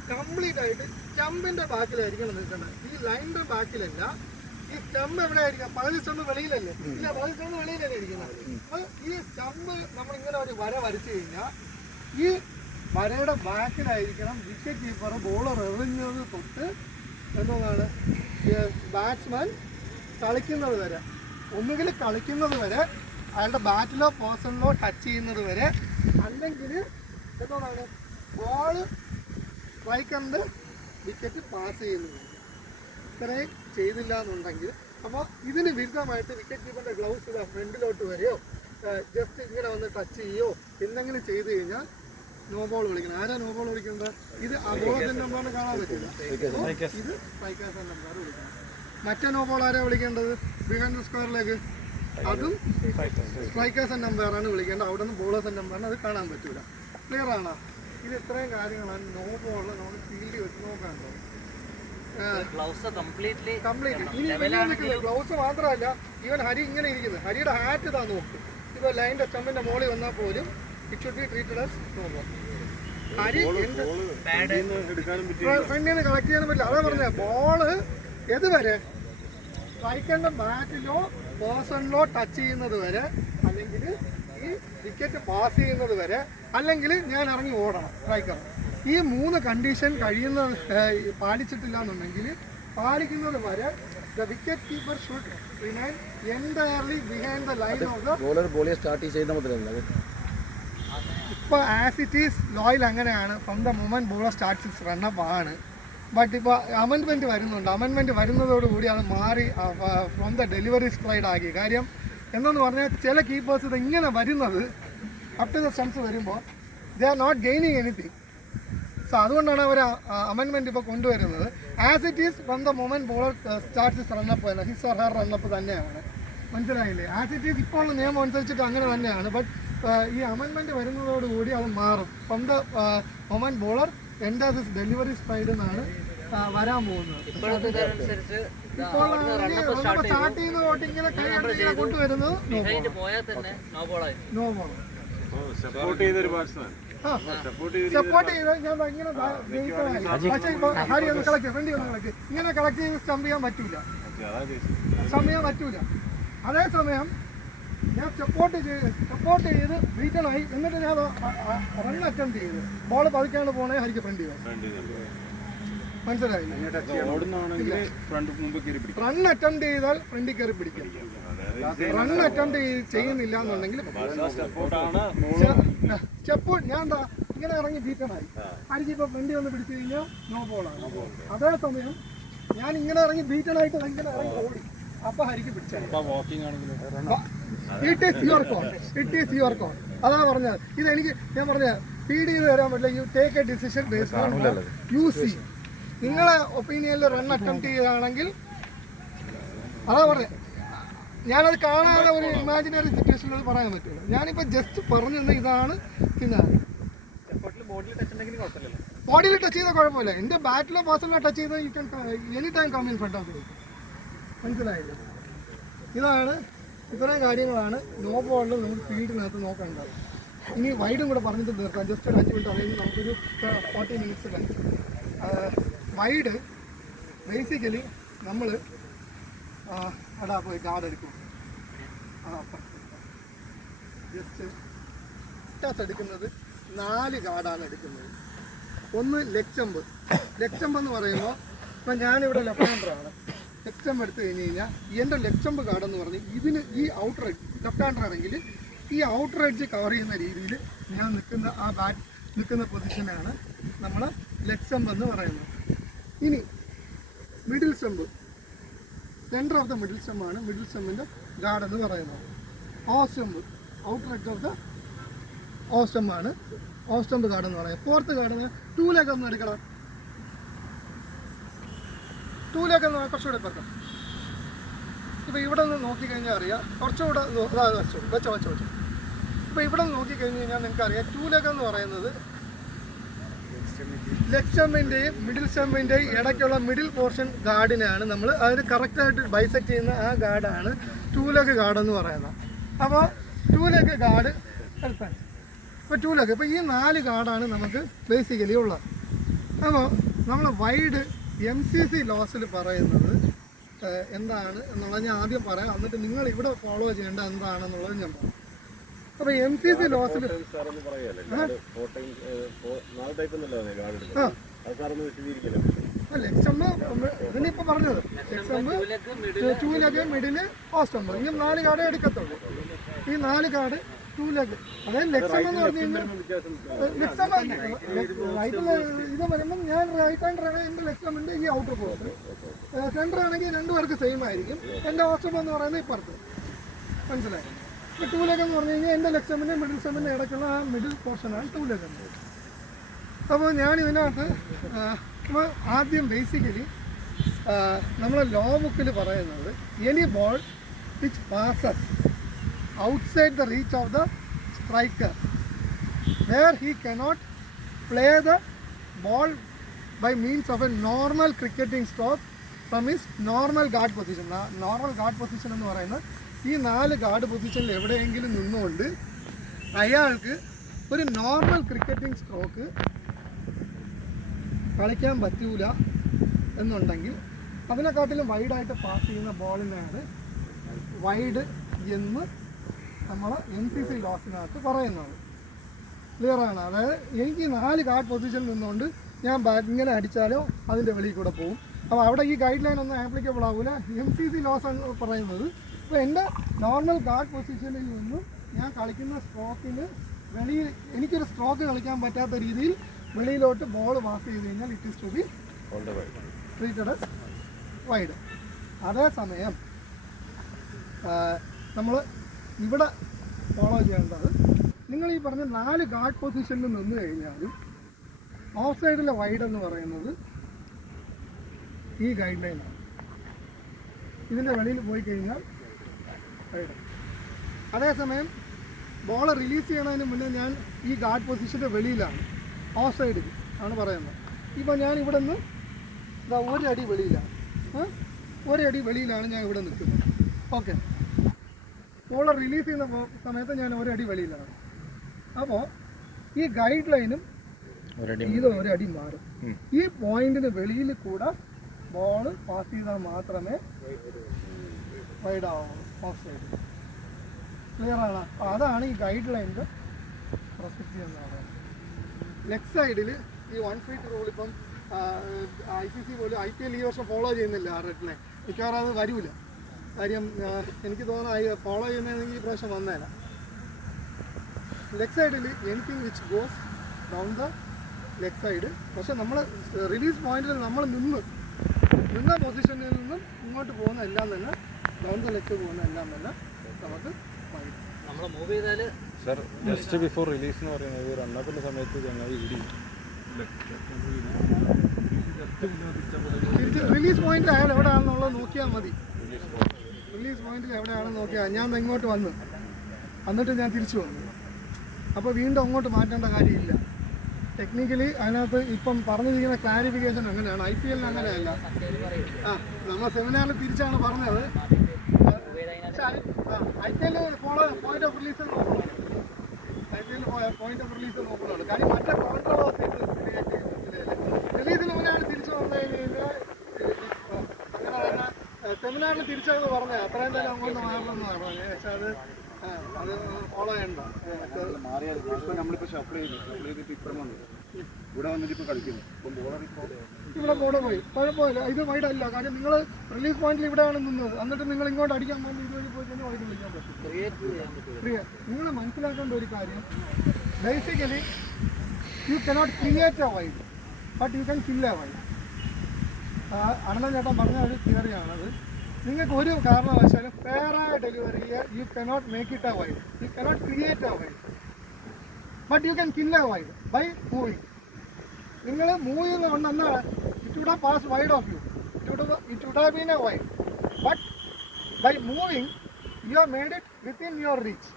കംപ്ലീറ്റ് ആയിട്ട് സ്റ്റമ്പിൻ്റെ ബാക്കിലായിരിക്കണം നിൽക്കേണ്ടത്. ഈ ലൈനിൻ്റെ ബാക്കിലല്ല. ഈ സ്റ്റമ്പ് എവിടെ ആയിരിക്കാം? പകുതി സ്റ്റമ്പ് വെളിയിലല്ലേ? ഇല്ല, പകുതി സ്റ്റമ്പ് വെളിയിലല്ലേ ഇരിക്കുന്നത്. അപ്പോൾ ഈ സ്റ്റമ്പ് നമ്മളിങ്ങനെ ഒരു വര വരച്ചു കഴിഞ്ഞാൽ ഈ വരയുടെ ബാക്കിലായിരിക്കണം വിക്കറ്റ് കീപ്പർ ബോളർ എറിഞ്ഞത് തൊട്ട് എന്നതാണ് ബാറ്റ്സ്മാൻ കളിക്കുന്നത് വരെ. ഒന്നുകിൽ കളിക്കുന്നത് വരെ, അയാളുടെ ബാറ്റിലോ പേഴ്സണിലോ ടച്ച് ചെയ്യുന്നത് വരെ, അല്ലെങ്കിൽ എന്താണ് ബോള് സ്ട്രൈക്കറിൻ്റെ വിക്കറ്റ് പാസ് ചെയ്യുന്നത്. ഇത്രയും ചെയ്തില്ല എന്നുണ്ടെങ്കിൽ അപ്പോൾ ഇതിന് വിരുദ്ധമായിട്ട് വിക്കറ്റ് കീപ്പറിൻ്റെ ഗ്ലൗസ് ഫ്രണ്ടിലോട്ട് വരെയോ ജസ്റ്റ് ഇങ്ങനെ വന്ന് ടച്ച് ചെയ്യുകയോ എന്തെങ്കിലും ചെയ്ത് കഴിഞ്ഞാൽ നോ ബോൾ വിളിക്കണം. ആരാ നോ ബോൾ വിളിക്കുന്നത്? ഇത് അബോളത്തിൻ്റെ നമ്പറിന് കാണാൻ പറ്റില്ല. ഇത് സ്ട്രൈക്കേഴ്സിൻ്റെ നമ്പർ വിളിക്കണം. മറ്റേ നോ ബോൾ ആരാ വിളിക്കേണ്ടത്? ബിഹൈൻഡ് ദ സ്ക്വയറിലേക്ക് അതും സ്ട്രൈക്കേഴ്സിൻ്റെ നമ്പറാണ് വിളിക്കേണ്ടത്. അവിടെ നിന്ന് ബോളേഴ്സിൻ്റെ നമ്പറിന് അത് കാണാൻ പറ്റില്ല. ക്ലിയർ ആണോ? ഇത് ഇത്രയും കാര്യങ്ങളാണ് നോ ബോൾ നമുക്ക് ഫീൽഡിൽ വെച്ച് നോക്കാനുള്ളത്. കംപ്ലീറ്റ്ലി ഇനി ഗ്ലൗസ് മാത്രമല്ല, ഈവൻ ഹരി ഇങ്ങനെ ഇരിക്കുന്നത്, ഹരിയുടെ ഹാറ്റ് ഇതാ നോക്ക്. ഇപ്പോൾ ലൈൻ്റെ സ്റ്റമ്പിൻ്റെ മോളിൽ വന്നാൽ പോലും it should be treated as no ball. Hari ഫ്രണ്ടിൽ നിന്ന് കളക്ട് ചെയ്യാനും പറ്റില്ല. അതാ പറഞ്ഞ ബോള് ഏതുവരെ സ്ട്രൈക്കറിൻ്റെ ബാറ്റിലോ പേഴ്സണിലോ ടച്ച് ചെയ്യുന്നത് വരെ, അല്ലെങ്കിൽ ഈ വിക്കറ്റ് പാസ് ചെയ്യുന്നത് വരെ, അല്ലെങ്കിൽ ഞാൻ ഇറങ്ങി ഓടണം സ്ട്രൈക്കർ. ഈ 3 കണ്ടീഷൻ പാലിച്ചിട്ടില്ല എന്നുണ്ടെങ്കിൽ പാലിക്കുന്നത് വരെ the wicket keeper should remain entirely behind the line of the bowler ബോളിയെ സ്റ്റാർട്ട് ചെയ്യുന്ന മുതലല്ല. ഇപ്പോൾ ആസ് ഇറ്റ് ഈസ് ലോയിൽ അങ്ങനെയാണ്. From the moment bowler starts is run up ആണ്. ബട്ട് ഇപ്പോൾ അമെൻമെൻറ്റ് വരുന്നുണ്ട്. അമെൻമെൻറ്റ് വരുന്നതോടുകൂടി അത് മാറി ഫ്രം ദ ഡെലിവറി സ്ട്രൈഡ് ആക്കി. കാര്യം എന്താണെന്ന് പറഞ്ഞാൽ ചില കീപ്പേഴ്സ് ഇത് ഇങ്ങനെ വരുന്നത് അപ് ടു ദ സ്റ്റംപ്സ് വരുമ്പോൾ they are not gaining anything. So അതുകൊണ്ടാണ് അവർ അമെൻമെൻറ്റ് ഇപ്പോൾ കൊണ്ടുവരുന്നത്. As it is from the moment bowler starts is runup തന്നെ, ഹിസ് ഓർ ഹെർ റണ്ണപ്പ് തന്നെയാണ്. മനസ്സിലായില്ലേ? ആസ് ഇറ്റ് ഈസ് ഇപ്പോൾ ഉള്ള നിയമം അനുസരിച്ചിട്ട് അങ്ങനെ തന്നെയാണ്. ബട്ട് ഈ അമെൻമെൻറ്റ് വരുന്നതോടുകൂടി അത് മാറും. ഫ്രം ദ മൊമെൻറ്റ് ബോളർ എൻ്റെ ഡെലിവറി സ്ട്രൈഡ് എന്നാണ് വരാൻ പോകുന്നത്. ഇപ്പോൾ സ്റ്റാർട്ട് ചെയ്യുന്ന തൊട്ട് ഇങ്ങനെ കൈ കൊണ്ടുവരുന്നത് നോ ബോൾ. സപ്പോർട്ട് ചെയ്ത് ഞാൻ ഇങ്ങനെ പക്ഷേ ഇപ്പോൾ ഹാരി ഒന്ന് കളക്ട് ഫ്രണ്ടി ഒന്ന് കളക്ട് ഇങ്ങനെ കളക്ട് ചെയ്ത് സ്റ്റംപ് ചെയ്യാൻ പറ്റൂല. അതേസമയം ഞാൻ സപ്പോർട്ട് ചെയ്ത് ബീറ്റണായി എന്നിട്ട് ഞാൻ റൺ അറ്റംപ്റ്റ് ചെയ്ത് ബോൾ പതുക്കാണ് പോണേ ഹരിക്ക് ഫ്രണ്ട് ചെയ്യാം. മനസ്സിലായില്ല? റൺ അറ്റംപ്റ്റ് ചെയ്താൽ ഫ്രണ്ടിൽ കയറി പിടിക്കും. റൺ അറ്റംപ്റ്റ് ചെയ്യുന്നില്ല എന്നുണ്ടെങ്കിൽ സ്റ്റെപ്പ് ഞാൻ എന്താ ഇങ്ങനെ ഇറങ്ങി ബീറ്റണായി ഹരിക്ക് ഇപ്പോൾ ഫ്രണ്ടി വന്ന് പിടിച്ചു കഴിഞ്ഞാൽ നോ ബോളാണ്. അതേസമയം ഞാൻ ഇങ്ങനെ ഇറങ്ങി ബീറ്റണായിട്ട് ഇങ്ങനെ ഇറങ്ങി ഓടി അപ്പോൾ ഹരിക്ക് പിടിച്ചാൽ വാക്കിംഗ് ആണെങ്കിലും ഇറ്റ് ഈസ് യുവർ കോൾ അതാ പറഞ്ഞത്. ഇതെനിക്ക് ഞാൻ പറഞ്ഞ ഫീഡ് ചെയ്ത് തരാൻ പറ്റില്ല. You take A decision based on you C. നിങ്ങളെ ഒപ്പീനിയനിൽ റൺ അറ്റംപ്റ്റ് ചെയ്യുകയാണെങ്കിൽ അതാ പറഞ്ഞത്. ഞാനത് കാണാതെ ഒരു ഇമാജിനറി സിറ്റുവേഷനിൽ അത് പറയാൻ പറ്റില്ല. ഞാനിപ്പോൾ ജസ്റ്റ് പറഞ്ഞു തന്നെ ഇതാണ് സിനാരി. ബോഡിയിൽ ടച്ച് ചെയ്താൽ കുഴപ്പമില്ല. എൻ്റെ ബാറ്റിലോ പാസിലോ ടച്ച് ചെയ്താൽ you can any time come in front of the. മനസ്സിലായില്ലേ? ഇതാണ് ഇത്രയും കാര്യങ്ങളാണ് നോ ബോളിൽ നമ്മൾ ഫീൽഡിനകത്ത് നോക്കേണ്ടത്. ഇനി വൈഡും കൂടെ പറഞ്ഞിട്ട് തീർക്കാം. ജസ്റ്റ് ഒരു 5 മിനിറ്റ് അല്ലെങ്കിൽ നമുക്കൊരു 40 മിനിറ്റ്സ് കഴിഞ്ഞു. വൈഡ് ബേസിക്കലി നമ്മൾ അടാ പോയി ഗാർഡ് എടുക്കും. ജസ്റ്റ് ടാസ് എടുക്കുന്നത് 4 ഗാർഡാണ് എടുക്കുന്നത്. ഒന്ന് ലെഗ് സ്റ്റമ്പ്. ലെഗ് സ്റ്റമ്പ് എന്ന് പറയുമ്പോൾ ഇപ്പം ഞാനിവിടെ ലെഫ്റ്റ് ഹാൻഡറാണ്. ലെഗ് സ്റ്റമ്പ് എടുത്തു കഴിഞ്ഞ് കഴിഞ്ഞാൽ എൻ്റെ ലെഗ് സ്റ്റമ്പ് ഗാർഡ് എന്ന് പറഞ്ഞ് ഇതിന് ഈ ഔട്ടർ എഡ്ജ് ലെഫ്റ്റ് ഹാൻഡർ ആണെങ്കിൽ ഈ ഔട്ടർ എഡ്ജ് കവർ ചെയ്യുന്ന രീതിയിൽ ഞാൻ നിൽക്കുന്ന ആ ബാറ്റ് നിൽക്കുന്ന പൊസിഷനാണ് നമ്മൾ ലെഗ് സ്റ്റമ്പ് എന്ന് പറയുന്നത്. ഇനി middle stump, centre of the middle സ്റ്റമ്പാണ് മിഡിൽ സ്റ്റമ്പിൻ്റെ ഗാർഡ് എന്ന് പറയുന്നത്. Off stump, outer edge of the off സ്റ്റമ്പാണ് ഓഫ് സ്റ്റമ്പ് ഗാർഡ് എന്ന് പറയുന്നത്. ഫോർത്ത് ഗാർഡ് 2 ലെഗ് ഒന്ന് എടുക്കണം. 2 ലെഗ് എന്ന് കുറച്ചുകൂടെ പെർക്കാം. ഇപ്പോൾ ഇവിടെ നിന്ന് നോക്കിക്കഴിഞ്ഞാൽ അറിയാം കുറച്ചുകൂടെ വെച്ചോ. ഇപ്പോൾ ഇവിടെ നിന്ന് നോക്കിക്കഴിഞ്ഞ് കഴിഞ്ഞാൽ നിങ്ങൾക്കറിയാം 2 ലെഗ് എന്ന് പറയുന്നത് ലെഗ് സ്റ്റമ്പിൻ്റെയും മിഡിൽ സ്റ്റമ്പിൻ്റെയും ഇടയ്ക്കുള്ള മിഡിൽ പോർഷൻ ഗാർഡിനെയാണ് നമ്മൾ അതിന് കറക്റ്റായിട്ട് ബൈസെക്റ്റ് ചെയ്യുന്ന ആ ഗാർഡാണ് 2 ലെഗ് ഗാർഡ് എന്ന് പറയുന്നത്. അപ്പോൾ 2 ലെഗ് ഗാർഡ് എടുത്താൽ ഇപ്പോൾ 2 ലെഗ് ഇപ്പോൾ ഈ 4 ഗാർഡാണ് നമുക്ക് ബേസിക്കലി ഉള്ളത്. അപ്പോൾ നമ്മൾ വൈഡ് MCC ലോസിൽ പറയുന്നത് എന്താണ് എന്നുള്ളത് ഞാൻ ആദ്യം പറയാം. എന്നിട്ട് നിങ്ങൾ ഇവിടെ ഫോളോ ചെയ്യേണ്ട എന്താണെന്നുള്ളത് ഞാൻ പറയാം. അപ്പോൾ MCC ലോസിൽ ലെഗ് സ്റ്റമ്പ് ഇതിനിപ്പോൾ പറഞ്ഞത് leg stump 2 leg middle of stump ഇങ്ങനെ 4 കാർഡേ എടുക്കത്തുള്ളൂ. ഈ 4 കാർഡ് 2 ലെഗ്. അതായത് ലെഗ് സ്റ്റമ്പ് എന്ന് പറഞ്ഞു കഴിഞ്ഞാൽ ലെഗ് സ്റ്റമ്പ് റൈറ്റിൽ ഇത് വരുമ്പം ഞാൻ റൈറ്റ് ഹാൻഡർ ആണ്. എൻ്റെ ലെഗ് സ്റ്റമ്പിൻ്റെ ഈ ഔട്ടർ പോർഷൻ സെൻറ്റർ ആണെങ്കിൽ 2 പേർക്ക് സെയിം ആയിരിക്കും. എൻ്റെ ഓഫ് സ്റ്റമ്പ് എന്ന് പറയുന്നത് ഇപ്പുറത്ത്. മനസ്സിലായി? ഇപ്പോൾ 2 ലെഗ് എന്ന് പറഞ്ഞു കഴിഞ്ഞാൽ എൻ്റെ ലെഗ് സ്റ്റമ്പിൻ്റെ മിഡിൽ സ്റ്റമ്പിൻ്റെ ഇടയ്ക്കുള്ള ആ മിഡിൽ പോർഷനാണ് 2 ലെഗ് എന്ന്. അപ്പോൾ ഞാൻ ഇതിനകത്ത് നമ്മൾ ആദ്യം ബേസിക്കലി നമ്മളെ ലോ ബുക്കിൽ പറയുന്നത് any ball which passes outside the reach of the striker where he cannot play the ball by means of a normal cricketing stroke from his normal guard position. Normal guard position എന്ന് പറയുന്നത് ഈ 4 guard പൊസിഷനിൽ എവിടെയെങ്കിലും നിന്നുകൊണ്ട് അയാൾക്ക് ഒരു normal cricketing stroke കളിക്കാൻ പറ്റൂല എന്നുണ്ടെങ്കിൽ അതിനെക്കാട്ടിലും വൈഡായിട്ട് പാസ് ചെയ്യുന്ന ബോളിനെയാണ് വൈഡ് എന്ന് നമ്മൾ MCC ലോസിനകത്ത് പറയുന്നത്. ക്ലിയറാണ്? അതായത് എനിക്ക് 4 ഗാർഡ് പൊസിഷനിൽ നിന്നുകൊണ്ട് ഞാൻ ബാറ്റ് ഇങ്ങനെ അടിച്ചാലോ അതിൻ്റെ വെളിയിൽ കൂടെ പോകും. അപ്പോൾ അവിടെ ഈ ഗൈഡ് ലൈൻ ഒന്നും ആപ്ലിക്കബിൾ ആവില്ല. MCC ലോസ് ആണ് പറയുന്നത്. അപ്പോൾ എൻ്റെ നോർമൽ ഗാർഡ് പൊസിഷനിൽ നിന്നും ഞാൻ കളിക്കുന്ന സ്ട്രോക്കിന് വെളിയിൽ എനിക്കൊരു സ്ട്രോക്ക് കളിക്കാൻ പറ്റാത്ത രീതിയിൽ വെളിയിലോട്ട് ബോൾ പാസ് ചെയ്ത് കഴിഞ്ഞാൽ it is to be treated as wide. അതേസമയം നമ്മൾ ഇവിടെ ഫോളോ ചെയ്യേണ്ടത് നിങ്ങൾ ഈ പറഞ്ഞ 4 ഗാർഡ് പൊസിഷനിൽ നിന്ന് കഴിഞ്ഞാലും ഓഫ് സൈഡിലെ വൈഡ് എന്ന് പറയുന്നത് ഈ ഗൈഡ് ലൈനാണ്. ഇതിൻ്റെ വെളിയിൽ പോയി കഴിഞ്ഞാൽ വൈഡ്. അതേസമയം ബോൾ റിലീസ് ചെയ്യണതിന് മുന്നേ ഞാൻ ഈ ഗാർഡ് പൊസിഷൻ്റെ വെളിയിലാണ്, ഓഫ് സൈഡിൽ ആണ് പറയുന്നത്. ഇപ്പോൾ ഞാൻ ഇവിടെ നിന്ന് ഒരു അടി വെളിയിലാണ്, വെളിയിലാണ് ഞാൻ ഇവിടെ നിൽക്കുന്നത്. ഓക്കെ, ബോളർ റിലീസ് ചെയ്യുന്ന സമയത്ത് ഞാൻ 1 അടി വെളിയിലാണ്. അപ്പോൾ ഈ ഗൈഡ് ലൈനും ഇത് 1 അടി മാറും. ഈ പോയിന്റിന് വെളിയിൽ കൂടെ ബോൾ പാസ് ചെയ്താൽ മാത്രമേ വൈഡ് ആവുള്ളൂ ഓഫ് സൈഡ്. ക്ലിയർ ആണ്? അപ്പോൾ അതാണ് ഈ ഗൈഡ് ലൈനിൻ്റെ പ്രസക്തി എന്ന് പറയുന്നത്. ലെഗ് സൈഡിൽ ഈ 1 ഫീറ്റ് റൂൾ ഇപ്പം ICC പോലും IPL ഈ വർഷം ഫോളോ ചെയ്യുന്നില്ല. ആ റെഡ് ലൈൻ മിക്കവാറും അത് വരില്ല. കാര്യം എനിക്ക് തോന്നുന്നു ഫോളോ ചെയ്യുന്നതെങ്കിൽ ഈ പ്രാവശ്യം വന്നേല. ലെഗ് സൈഡിൽ anything which goes down the leg side. പക്ഷെ നമ്മൾ റിലീസ് പോയിന്റിൽ നമ്മൾ നിന്ന പൊസിഷനിൽ നിന്നും ഇങ്ങോട്ട് പോകുന്ന എല്ലാം തന്നെ ഡൗൺ ദ ലെഗ് പോകുന്ന എല്ലാം തന്നെ നമുക്ക് വൈഡ്. നമ്മൾ മൂവ് ചെയ്താൽ സർ ജസ്റ്റ് ബിഫോർ റിലീസ് എന്ന് പറയുന്നത് റണ്ണപ്പിൻ്റെ സമയത്ത് ചങ്ങായി ഇടി തിരിച്ച് റിലീസ് പോയിന്റ് അയാൾ എവിടെയാണെന്നുള്ളത് നോക്കിയാൽ മതി. റിലീസ് പോയിന്റിൽ എവിടെയാണെന്ന് നോക്കിയാൽ ഞാൻ ഇങ്ങോട്ട് വന്നു എന്നിട്ട് ഞാൻ തിരിച്ചു വന്നു. അപ്പോൾ വീണ്ടും അങ്ങോട്ട് മാറ്റേണ്ട കാര്യമില്ല. ടെക്നിക്കലി അതിനകത്ത് ഇപ്പം പറഞ്ഞിരിക്കുന്ന ക്ലാരിഫിക്കേഷൻ അങ്ങനെയാണ്. IPL അങ്ങനെയല്ല. നമ്മൾ സെമിനാറിൽ തിരിച്ചാണ് പറഞ്ഞത്. IPL follow point of release നോക്കണം. IPL പോയിന്റ് ഓഫ് റിലീസ് നോക്കണം. കാര്യം മറ്റേ കോൺട്രവേഴ്സീസ് റിലീസിന് മുന്നെയാണ് തിരിച്ചു വന്നു കഴിഞ്ഞാൽ അങ്ങനെ തന്നെ സെമിനാറിൽ തിരിച്ചതെന്ന് പറഞ്ഞത് അത്രയും തന്നെ അങ്ങോട്ട് മാറണമെന്നാണ് പറഞ്ഞത്. പക്ഷെ അത് ഫോളോ ചെയ്യണ്ട. നമ്മളിപ്പോൾ ഷഫിൾ ചെയ്തിട്ട് ഇപ്പം വന്നു ഇവിടെ വന്നിട്ട് ഇപ്പോൾ കളിക്കുന്നു. ഇപ്പം ബോളർ ഇവിടെ ബോർഡ് പോയി, കുഴപ്പമില്ല. ഇത് വൈഡല്ല. കാര്യം നിങ്ങൾ റിലീസ് പോയിന്റിൽ ഇവിടെയാണ് നിന്നത്. എന്നിട്ട് നിങ്ങൾ ഇങ്ങോട്ട് അടിക്കാൻ പോകുമ്പോൾ ഇതുവഴി പോയി കഴിഞ്ഞാൽ വൈഡ് വിളിക്കാൻ പറ്റും. നിങ്ങൾ മനസ്സിലാക്കേണ്ട ഒരു കാര്യം, basically you cannot create a wide but you can kill a wide. അണ്ണൻ ചേട്ടൻ പറഞ്ഞ ഒരു തിയറിയാണത്. നിങ്ങൾക്ക് ഒരു കാരണവശാലും ഫെയറായ ഡെലിവറിയെ you cannot make it a wide, you cannot create a wide but you can kill a wide by moving. നിങ്ങൾ മൂവ് ചെയ്യുന്നതുകൊണ്ട് എന്താണ്, it would have pass wide of you, it would have been a wide, but by moving you have made it within your reach.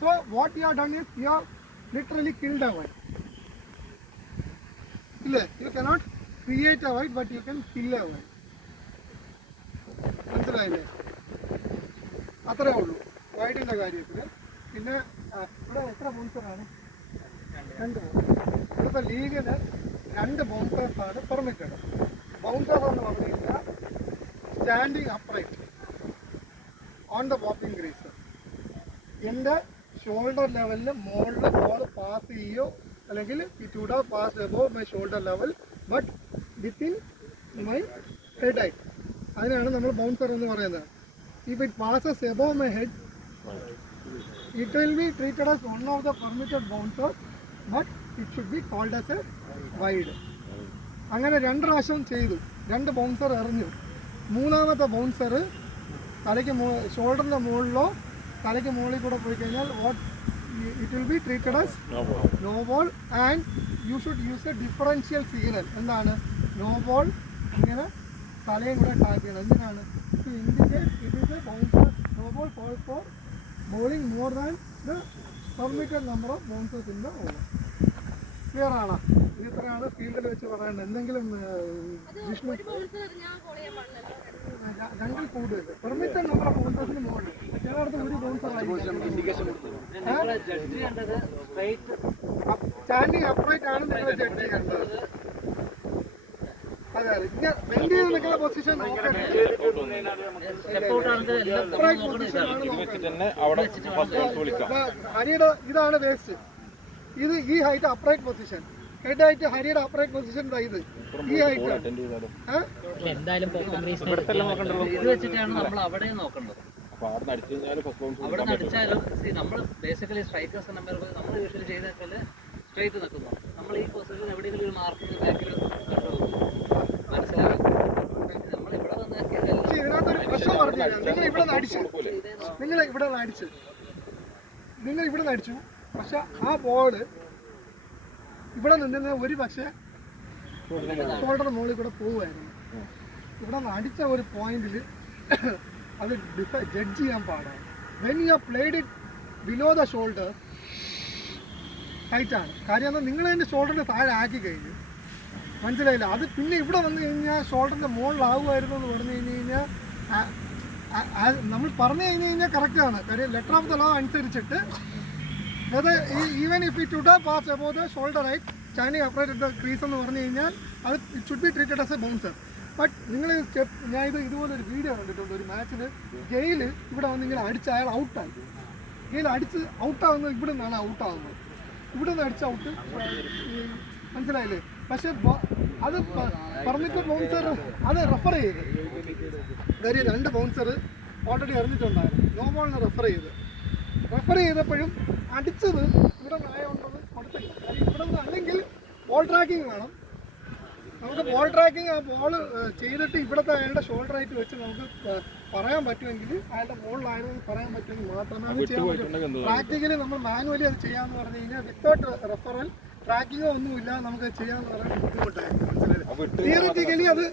So what you have done is you have literally killed a wide. ഇല്ലേ, you cannot create a wide but you can kill a wide. മനസ്സിലായില്ലേ? അത്രേ ഉള്ളൂ വൈഡിൻ്റെ കാര്യത്തിൽ. പിന്നെ ഇവിടെ എത്ര ബൗൺസറാണ്? 2. ഇവിടുത്തെ ലീഗിന് 2 ബൗൺസേഴ്സാണ് പെർമിറ്റഡ്. ബൗൺസേഴ്സ് എന്ന് പറഞ്ഞു കഴിഞ്ഞാൽ standing upright on the popping crease. എൻ്റെ ഷോൾഡർ ലെവലിന് മുകളിൽ ബോൾ പാസ് ചെയ്യോ അല്ലെങ്കിൽ it would have passed above my shoulder level but within my head height. അതിനാണ് നമ്മൾ ബൗൺസർ എന്ന് പറയുന്നത്. If it passes above my head it will be treated as one of the permitted bouncers but it should be called as a wide. അങ്ങനെ 2 പ്രാവശ്യം ചെയ്തു. 2 bouncer എറിഞ്ഞു. 3ാമത്തെ bouncer തലയ്ക്ക് ഷോൾഡറിൻ്റെ മുകളിലോ തലയ്ക്ക് മുകളിൽ കൂടെ പോയി കഴിഞ്ഞാൽ it will be treated as no ball and you should use a differential signal. എന്താണ് നോ ബോൾ? ഇങ്ങനെ തലയും കൂടെ ടാപ്പ് ചെയ്യണം. എന്തിനാണ്? to indicate it is a bouncer. No ball called for bowling more than the permitted number of bouncers in the over. Clear ആണോ? ഇത് ഇത്രയാണ് ഫീൽഡിൽ വെച്ച് പറയേണ്ടത്. എന്തെങ്കിലും വിഷ്ണു 2 കൂടുതൽ പെർമിറ്റഡ് നമ്പർ ഓഫ് ബൗൺസേഴ്സിന് മുകളിൽ ചിലയിടത്ത് ഒരു ബൗൺസർ സ്റ്റാൻഡിങ് അപ്രൈറ്റ് ആണ് നിങ്ങൾ ജഡ്ജ് ചെയ്യേണ്ടത്. അതെ അതെ, ഇങ്ങനെ ബെൻഡ് ചെയ്ത് നിൽക്കുന്ന പൊസിഷൻ നോക്കരുത്. ഹരിയുടെ ഇതാണ് വേസ്റ്റ്. ഇത് ഈ height upright position. Head height ഹരിയുടെ അപ്രൈറ്റ് പൊസിഷൻ ഇത് ഈ ഹൈറ്റ്. എന്തായാലും ഇത് വെച്ചിട്ടാണ് നമ്മൾ അവിടെ നോക്കേണ്ടത്. അവിടെ അടിച്ചാലും നമ്മൾ ബേസിക്കലി സ്ട്രൈക്കേഴ്സ് നമ്പർ നമ്മൾ യൂഷ്വലി ചെയ്ത വെച്ചാൽ സ്ട്രൈറ്റ് നിൽക്കുന്നു. നമ്മൾ ഈ പൊസിഷൻ എവിടെയെങ്കിലും ഒരു മാർക്കിന് ബാക്കിൽ മനസ്സിലാകും. നമ്മളിവിടെ വന്ന് ഇതിനകത്തൊരു പ്രശ്നം പറഞ്ഞു കഴിഞ്ഞാൽ നിങ്ങൾ ഇവിടെ നിന്ന് അടിച്ചു. പക്ഷെ ആ ബോള് ഇവിടെ നിന്ന് ഒരു പക്ഷേ ഷോൾഡർ മുകളിൽ കൂടെ പോവുമായിരുന്നു. ഇവിടെ നിന്ന് അടിച്ച ഒരു പോയിന്റിൽ അത് ജഡ്ജ് ചെയ്യാൻ പാടാണ്. When you played it below the ഷോൾഡർ ടൈറ്റാണ്. കാര്യം എന്നാൽ നിങ്ങൾ അതിൻ്റെ ഷോൾഡറിൻ്റെ താഴെ ആക്കി കഴിഞ്ഞു. മനസ്സിലായില്ല? അത് പിന്നെ ഇവിടെ വന്നു കഴിഞ്ഞാൽ ഷോൾഡറിൻ്റെ മുകളിലാവുമായിരുന്നു എന്ന് പറഞ്ഞു കഴിഞ്ഞാൽ നമ്മൾ പറഞ്ഞു കഴിഞ്ഞാൽ കറക്റ്റാണ്. കാര്യം ലെറ്റർ ഓഫ് ദ ലോ അനുസരിച്ചിട്ട് അത് even if it would have passed above the shoulder height standing upright at the crease എന്ന് പറഞ്ഞു കഴിഞ്ഞാൽ അത് it should be treated as a bouncer. But നിങ്ങൾ ഞാൻ ഇതുപോലൊരു വീഡിയോ കണ്ടിട്ടുണ്ട്. ഒരു മാച്ചിൽ ഗെയിൽ ഇവിടെ വന്ന് ഇങ്ങനെ അടിച്ച് അയാൾ ഔട്ടായി. ഗെയിൽ അടിച്ച് ഔട്ടാവുന്നത് ഇവിടെ നിന്നാണ് ഔട്ടാവുന്നത്. ഇവിടെ നിന്ന് അടിച്ച് ഔട്ട്. മനസ്സിലായില്ലേ? പക്ഷെ അത് പറഞ്ഞിട്ട് ബൗൺസർ അത് റെഫർ ചെയ്ത് കാര്യം 2 ബൗൺസർ ഓൾറെഡി എറിഞ്ഞിട്ടുണ്ടായിരുന്നു. നോ ബോളിന് റെഫർ ചെയ്തപ്പോഴും അടിച്ചത് ഇവിടെ ആയതുകൊണ്ടത് കൊടുത്തില്ല. കാര്യം ഇവിടെ നിന്ന് അല്ലെങ്കിൽ ബോൾ ട്രാക്കിങ് വേണം. നമുക്ക് ബോൾ ട്രാക്കിംഗ് ആ ബോൾ ചെയ്തിട്ട് ഇവിടുത്തെ അയാളുടെ ഷോൾഡർ ആയിട്ട് വെച്ച് നമുക്ക് പറയാൻ പറ്റുമെങ്കിൽ അയാളുടെ മുകളിലായിരുന്നു പറയാൻ പറ്റുമെങ്കിൽ മാത്രമേ അത് ചെയ്യാൻ പറ്റൂ. പ്രാക്ടിക്കലി നമ്മൾ മാനുവലി അത് ചെയ്യാന്ന് പറഞ്ഞു കഴിഞ്ഞാൽ വിത്തൗട്ട് റെഫറൽ ട്രാക്കിങ്ങോ ഒന്നുമില്ല നമുക്ക് ചെയ്യാന്ന് പറയാൻ ബുദ്ധിമുട്ടായിരിക്കും. മനസ്സിലായില്ലേ? തിയറിറ്റിക്കലി അത്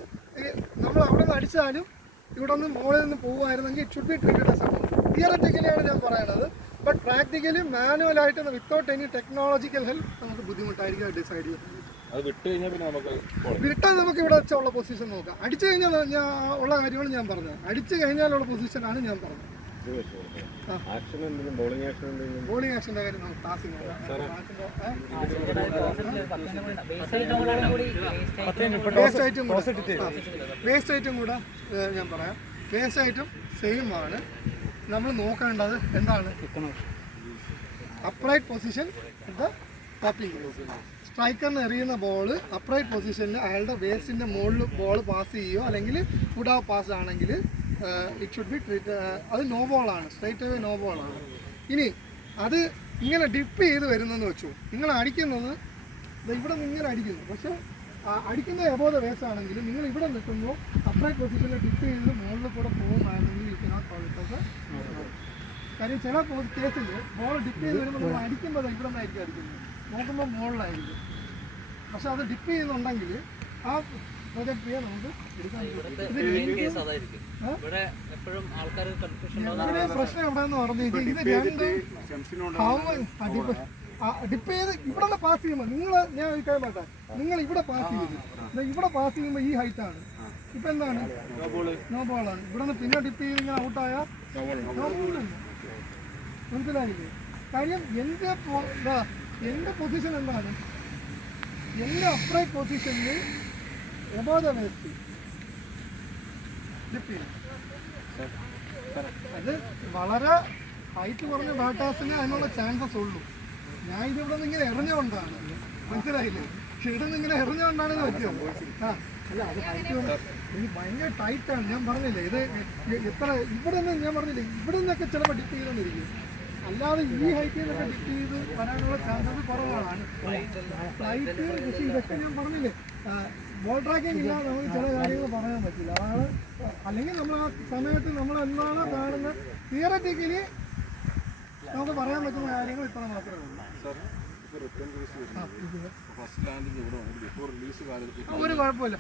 നമ്മൾ അവിടെ നിന്ന് അടിച്ചാലും ഇവിടെ നിന്ന് മുകളിൽ നിന്ന് പോകുമായിരുന്നെങ്കിൽ it should be treated as a ball. തിയറിറ്റിക്കലിയാണ് ഞാൻ പറയണത്. ബട്ട് പ്രാക്ടിക്കലി മാനുവലായിട്ട് വിത്തൗട്ട് എനി ടെക്നോളജിക്കൽ ഹെൽപ്പ് നമുക്ക് ബുദ്ധിമുട്ടായിരിക്കും ഡിസൈഡ് ചെയ്യുന്നത്. വിട്ടാൽ നമുക്ക് ഇവിടെ വെച്ചുള്ള പൊസിഷൻ നോക്കാം. അടിച്ചു കഴിഞ്ഞാൽ ഞാൻ ഉള്ള കാര്യങ്ങൾ ഞാൻ പറഞ്ഞത്. അടിച്ചു കഴിഞ്ഞാലുള്ള പൊസിഷനാണ് ഞാൻ പറഞ്ഞത്. ബോളിംഗ് ആക്ഷൻ്റെ കാര്യം നമുക്ക് പാസിംഗ് വേസ്റ്റ് ഐറ്റം കൂടെ ഞാൻ പറയാം. വേസ്റ്റ് ഐറ്റം സെയിം ആണ്. നമ്മൾ നോക്കേണ്ടത് എന്താണ്? Upright position topping. സ്ട്രൈക്കറിന് എറിയുന്ന ബോൾ അപ്രൈറ്റ് പൊസിഷനിൽ അയാളുടെ വേസ്റ്റിൻ്റെ മുകളിൽ ബോൾ പാസ് ചെയ്യുകയോ അല്ലെങ്കിൽ വുഡ് ഹാവ് പാസ് ആണെങ്കിൽ ഇറ്റ് ഷുഡ് ബി ട്രീറ്റ്. അത് നോ ബോളാണ്, സ്ട്രൈറ്റ് അവേ നോ ബോളാണ്. ഇനി അത് ഇങ്ങനെ ഡിപ്പ് ചെയ്ത് വരുന്നതെന്ന് വെച്ചു, നിങ്ങൾ അടിക്കുന്നത് ഇവിടെ നിന്ന് ഇങ്ങനെ അടിക്കുന്നു. പക്ഷേ അടിക്കുന്ന എബോവ് ദ വേസ്റ്റ് ആണെങ്കിൽ നിങ്ങൾ ഇവിടെ നിൽക്കുമ്പോൾ അപ്രൈറ്റ് പൊസിഷനിൽ ഡിപ്പ് ചെയ്ത് മുകളിൽ കൂടെ പോകുമായിരുന്നെങ്കിൽ യു കനോട്ട് കോൾ ഇറ്റ്. കാര്യം ചില കേസിൽ ബോൾ ഡിപ്പ് ചെയ്ത് വരുമ്പോൾ നമ്മൾ അടിക്കുമ്പോൾ ഇവിടെ നിന്നായിരിക്കും അടിക്കുന്നത്, നോക്കുമ്പോൾ മുകളിലായിരിക്കും. പക്ഷെ അത് ഡിപ്പ് ചെയ്യുന്നുണ്ടെങ്കിൽ ആ പ്രൊജക്ട് നമുക്ക് എടുക്കാൻ പറ്റും. പ്രശ്നം എവിടെയെന്ന് പറഞ്ഞു കഴിഞ്ഞാൽ ഇത് രണ്ട് ഡിപ്പ് ചെയ്ത് ഇവിടെ നിന്ന് പാസ് ചെയ്യുമ്പോൾ ഞാൻ ഒരിക്കലും പറ്റാം, നിങ്ങൾ ഇവിടെ പാസ് ചെയ്തു, ഇവിടെ പാസ് ചെയ്യുമ്പോൾ ഈ ഹൈറ്റാണ്. ഇപ്പം എന്താണ്? നോ ബോളാണ്. ഇവിടെ നിന്ന് പിന്നെ ഡിപ്പ് ചെയ്ത് ഇങ്ങനെ ഔട്ടായ നോ ബോളല്ല. മനസ്സിലായില്ലേ? കാര്യം എൻ്റെ പൊസിഷൻ എന്താണ്? എൻ്റെ അപ്രൈറ്റ് പൊസിഷനിൽ എബോവ് ദ വേസ്റ്റ് ഡിപ്പ് ചെയ്യും. അത് വളരെ ഹൈറ്റ് കുറഞ്ഞ ബാറ്റാസിന് അതിനുള്ള ചാൻസസ് ഉള്ളൂ. ഞാൻ ഇതിവിടെ നിന്ന് ഇങ്ങനെ എറിഞ്ഞുകൊണ്ടാണ്, മനസ്സിലായില്ലേ? ഇവിടെ നിന്ന് ഇങ്ങനെ എറിഞ്ഞുകൊണ്ടാണ് ഇത് പറ്റിയത്. അല്ല അത് ഹൈറ്റ് എനിക്ക് ഭയങ്കര ടൈറ്റാണ്. ഞാൻ പറഞ്ഞില്ലേ ഇത് എത്ര ഇവിടെ നിന്ന് ഞാൻ പറഞ്ഞില്ലേ ഇവിടെ നിന്നൊക്കെ ചിലപ്പോൾ ഡിപ്പ് ചെയ്തുകൊണ്ടിരിക്കും. അല്ലാതെ ഈ ഹൈറ്റിൽ നിന്നൊക്കെ ഡിപ്പ് ചെയ്ത് വരാനുള്ള ചാൻസസ് കുറവാണ്. ഫ്ലൈറ്റ് പക്ഷേ ഇതൊക്കെ ഞാൻ പറഞ്ഞില്ലേ ബോൾ ട്രാക്കിംഗ് ഇല്ലാതെ നമുക്ക് ചില കാര്യങ്ങൾ പറയാൻ പറ്റില്ല. അതാണ്. അല്ലെങ്കിൽ നമ്മൾ ആ സമയത്ത് നമ്മൾ എന്താണോ കാണുന്നത് തിയററ്റിക്കലി നമുക്ക് പറയാൻ പറ്റുന്ന കാര്യങ്ങൾ ഇത്ര മാത്രമേ ഉള്ളൂ. ഒരു കുഴപ്പമില്ല.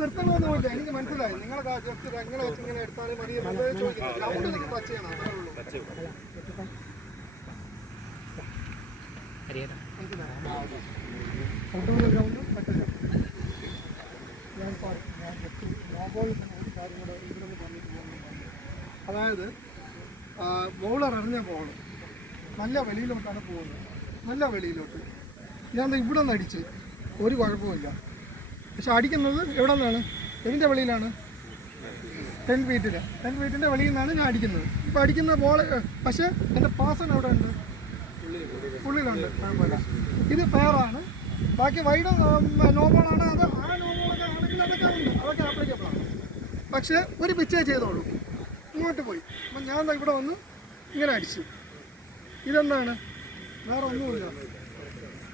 നിർത്തണമെന്ന് ചോദിച്ചാൽ എനിക്ക് മനസ്സിലായി. നിങ്ങളെ ജസ്റ്റ് എങ്ങനെ വെച്ച് ഇങ്ങനെ എടുത്താലും മതി ചോദിക്കുന്നത്. ഗ്രൗണ്ട് നിങ്ങൾ ടച്ച് ചെയ്യണം, അത്രേ ഉള്ളൂ. ഔട്ട്ഡോർ ഗ്രൗണ്ട് പറ്റില്ല. ഞാൻ നോബോൾ ഒരു കാര്യം കൂടെ ഇവിടെ നിന്ന് പറഞ്ഞിട്ട് പോകുന്നുണ്ട്. അതായത് ബൗളർ എറിഞ്ഞ ബോൾ നല്ല വെളിയിലോട്ടാണ് പോകുന്നത്, നല്ല വെളിയിലോട്ട്. ഞാൻ ഇവിടെ നിന്ന് അടിച്ച് ഒരു കുഴപ്പമില്ല. പക്ഷെ അടിക്കുന്നത് എവിടെ നിന്നാണ്? ഇതിൻ്റെ വെളിയിലാണ്, 10 ഫീറ്റിൻ്റെ വെളിയിൽ നിന്നാണ് ഞാൻ അടിക്കുന്നത്. ഇപ്പോൾ അടിക്കുന്ന ബോൾ പക്ഷേ എൻ്റെ പാസൺ എവിടെ ഉണ്ട്? ഉള്ളിലുണ്ട്. കുഴപ്പമില്ല. ഇത് ഫെയറാണ്. ബാക്കി വൈഡ് നോബോളാണ്. അത് ആ നോബോളൊക്കെ ആണെങ്കിൽ അതൊക്കെ ഉണ്ട്, അതൊക്കെ ആപ്ലിക്കബിളാണ്. പക്ഷേ ഒരു പിച്ചേ ചെയ്തോളൂ, ഇങ്ങോട്ട് പോയി. അപ്പം ഞാൻ ഇവിടെ വന്ന് ഇങ്ങനെ അടിച്ചു. ഇതെന്താണ്? വേറെ ഒന്നുമില്ല.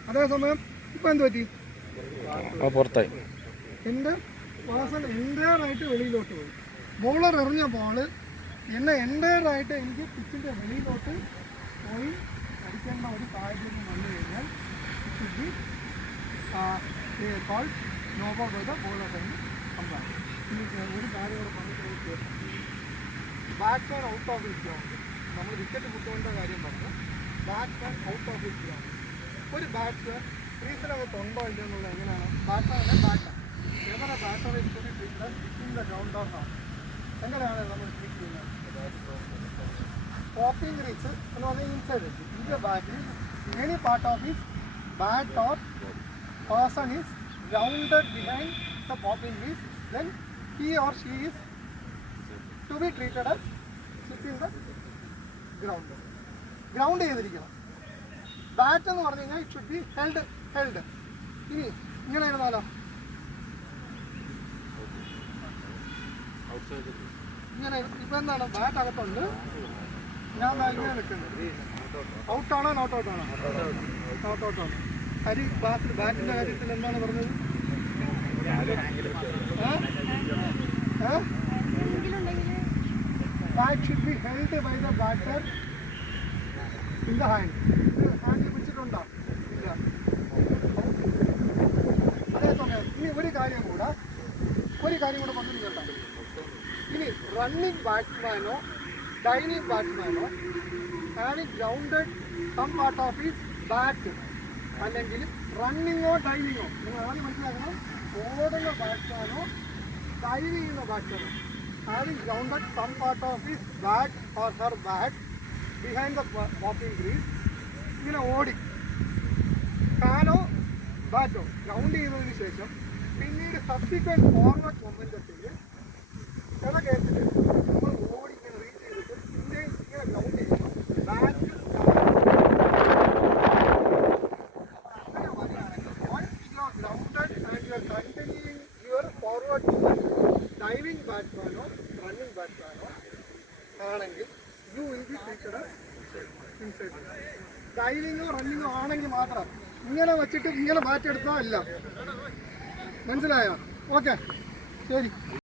അതേസമയം ഇപ്പം എന്ത് പറ്റി? പുറത്തായി. എൻ്റെ വാസന എൻ്റെയറായിട്ട് വെളിയിലോട്ട് പോയി. ബോളർ എറിഞ്ഞ ബോള് എന്നെ എൻ്റെയറായിട്ട് എനിക്ക് പിച്ചിൻ്റെ വെളിയിലോട്ട് പോയി അടിക്കേണ്ട ഒരു സാഹചര്യം വന്നു കഴിഞ്ഞാൽ call no ball by the bowler എന്ന് കമ്പാണ്. ഒരു കാര്യം കൂടെ പറഞ്ഞിട്ട് batsman out of his ground. നമ്മൾ വിക്കറ്റ് കുത്തുകൊണ്ട കാര്യം പറഞ്ഞു. Batsman out of his ground. ഒരു ബാറ്റ്സ്മാൻ ക്രീസിനകത്ത് ഉണ്ടോ ഇല്ല എന്നുള്ളത് എങ്ങനെയാണ്? ബാറ്റ്മാൻ ബാറ്റർ എങ്ങനെ batter in the ground of ആണ് എങ്ങനെയാണ് നമ്മൾ ട്രീറ്റ് ചെയ്യുന്നത്? പോപ്പിംഗ് ക്രീസ് എന്ന് പറഞ്ഞാൽ ഇൻസൈഡ് ഇതിൻ്റെ ബാറ്റിൽ any part of his bat or person is grounded behind the popping crease, then he or she is to be treated as sitting the ground. Ground ചെയ്തിരിക്കണം. Bat എന്ന് പറഞ്ഞു കഴിഞ്ഞാൽ it should be held. ഇനി ഇങ്ങനെ ഇരുന്നാലോ? ഇങ്ങനെ ഇപ്പം എന്താണ് bat അകത്തുണ്ട്, ഞാൻ ദാ ഇങ്ങനെ നിൽക്കുന്നത്. ഔട്ടാണോ നോട്ട് ഔട്ടാണോ? നോട്ട് ഔട്ടാണ്. ഹരി ബാറ്റിൻ്റെ കാര്യത്തിൽ എന്താണ് പറഞ്ഞത്? Bat should be held by the batter in the hand. ഹാൻഡിൽ പിടിച്ചിട്ടുണ്ടോ? ഇല്ല. അതേസമയം ഇനി ഒരു കാര്യം കൂടെ പറഞ്ഞു കേട്ടോ. ഇനി റണ്ണിങ് ബാറ്റ്സ്മാനോ ഡൈനിങ് ബാറ്റ്സ്മാനോ having grounded some part of his bat, അല്ലെങ്കിൽ റണ്ണിങ്ങോ ഡൈവിങ്ങോ, നിങ്ങൾ ആദ്യം മനസ്സിലാക്കണം. ഓടുന്ന ബാറ്റ്സ്മാനോ ഡൈവ് ചെയ്യുന്ന ബാറ്റ്സ്മാനോ having grounded some part of his bat or her bat behind the walking crease, ഇങ്ങനെ ഓടി ഫാനോ ബാറ്റോ ഗ്രൗണ്ട് ചെയ്തതിന് ശേഷം പിന്നീട് സബ്സിക്വൻറ്റ് ഫോർവേഡ് മൊമെൻറ്റത്തിൽ ചില കേസിൽ നമ്മൾ ഓടി ഇങ്ങനെ റീച്ച് ചെയ്തിട്ട് പിന്നെ ഇങ്ങനെ ഗ്രൗണ്ട് ചെയ്യുന്നു bat grounded and you are continuing your forward movement, diving ബാറ്റ്സ്മാനോ റണ്ണിങ് ബാറ്റ്സ്മാനോ ആണെങ്കിൽ you will be taken inside. ഡൈവിങ്ങോ റണ്ണിങ്ങോ ആണെങ്കിൽ മാത്രം ഇങ്ങനെ വെച്ചിട്ട് ഇങ്ങനെ ബാറ്റ് എടുത്താൽ അല്ല. മനസ്സിലായോ? ഓക്കെ, ശരി.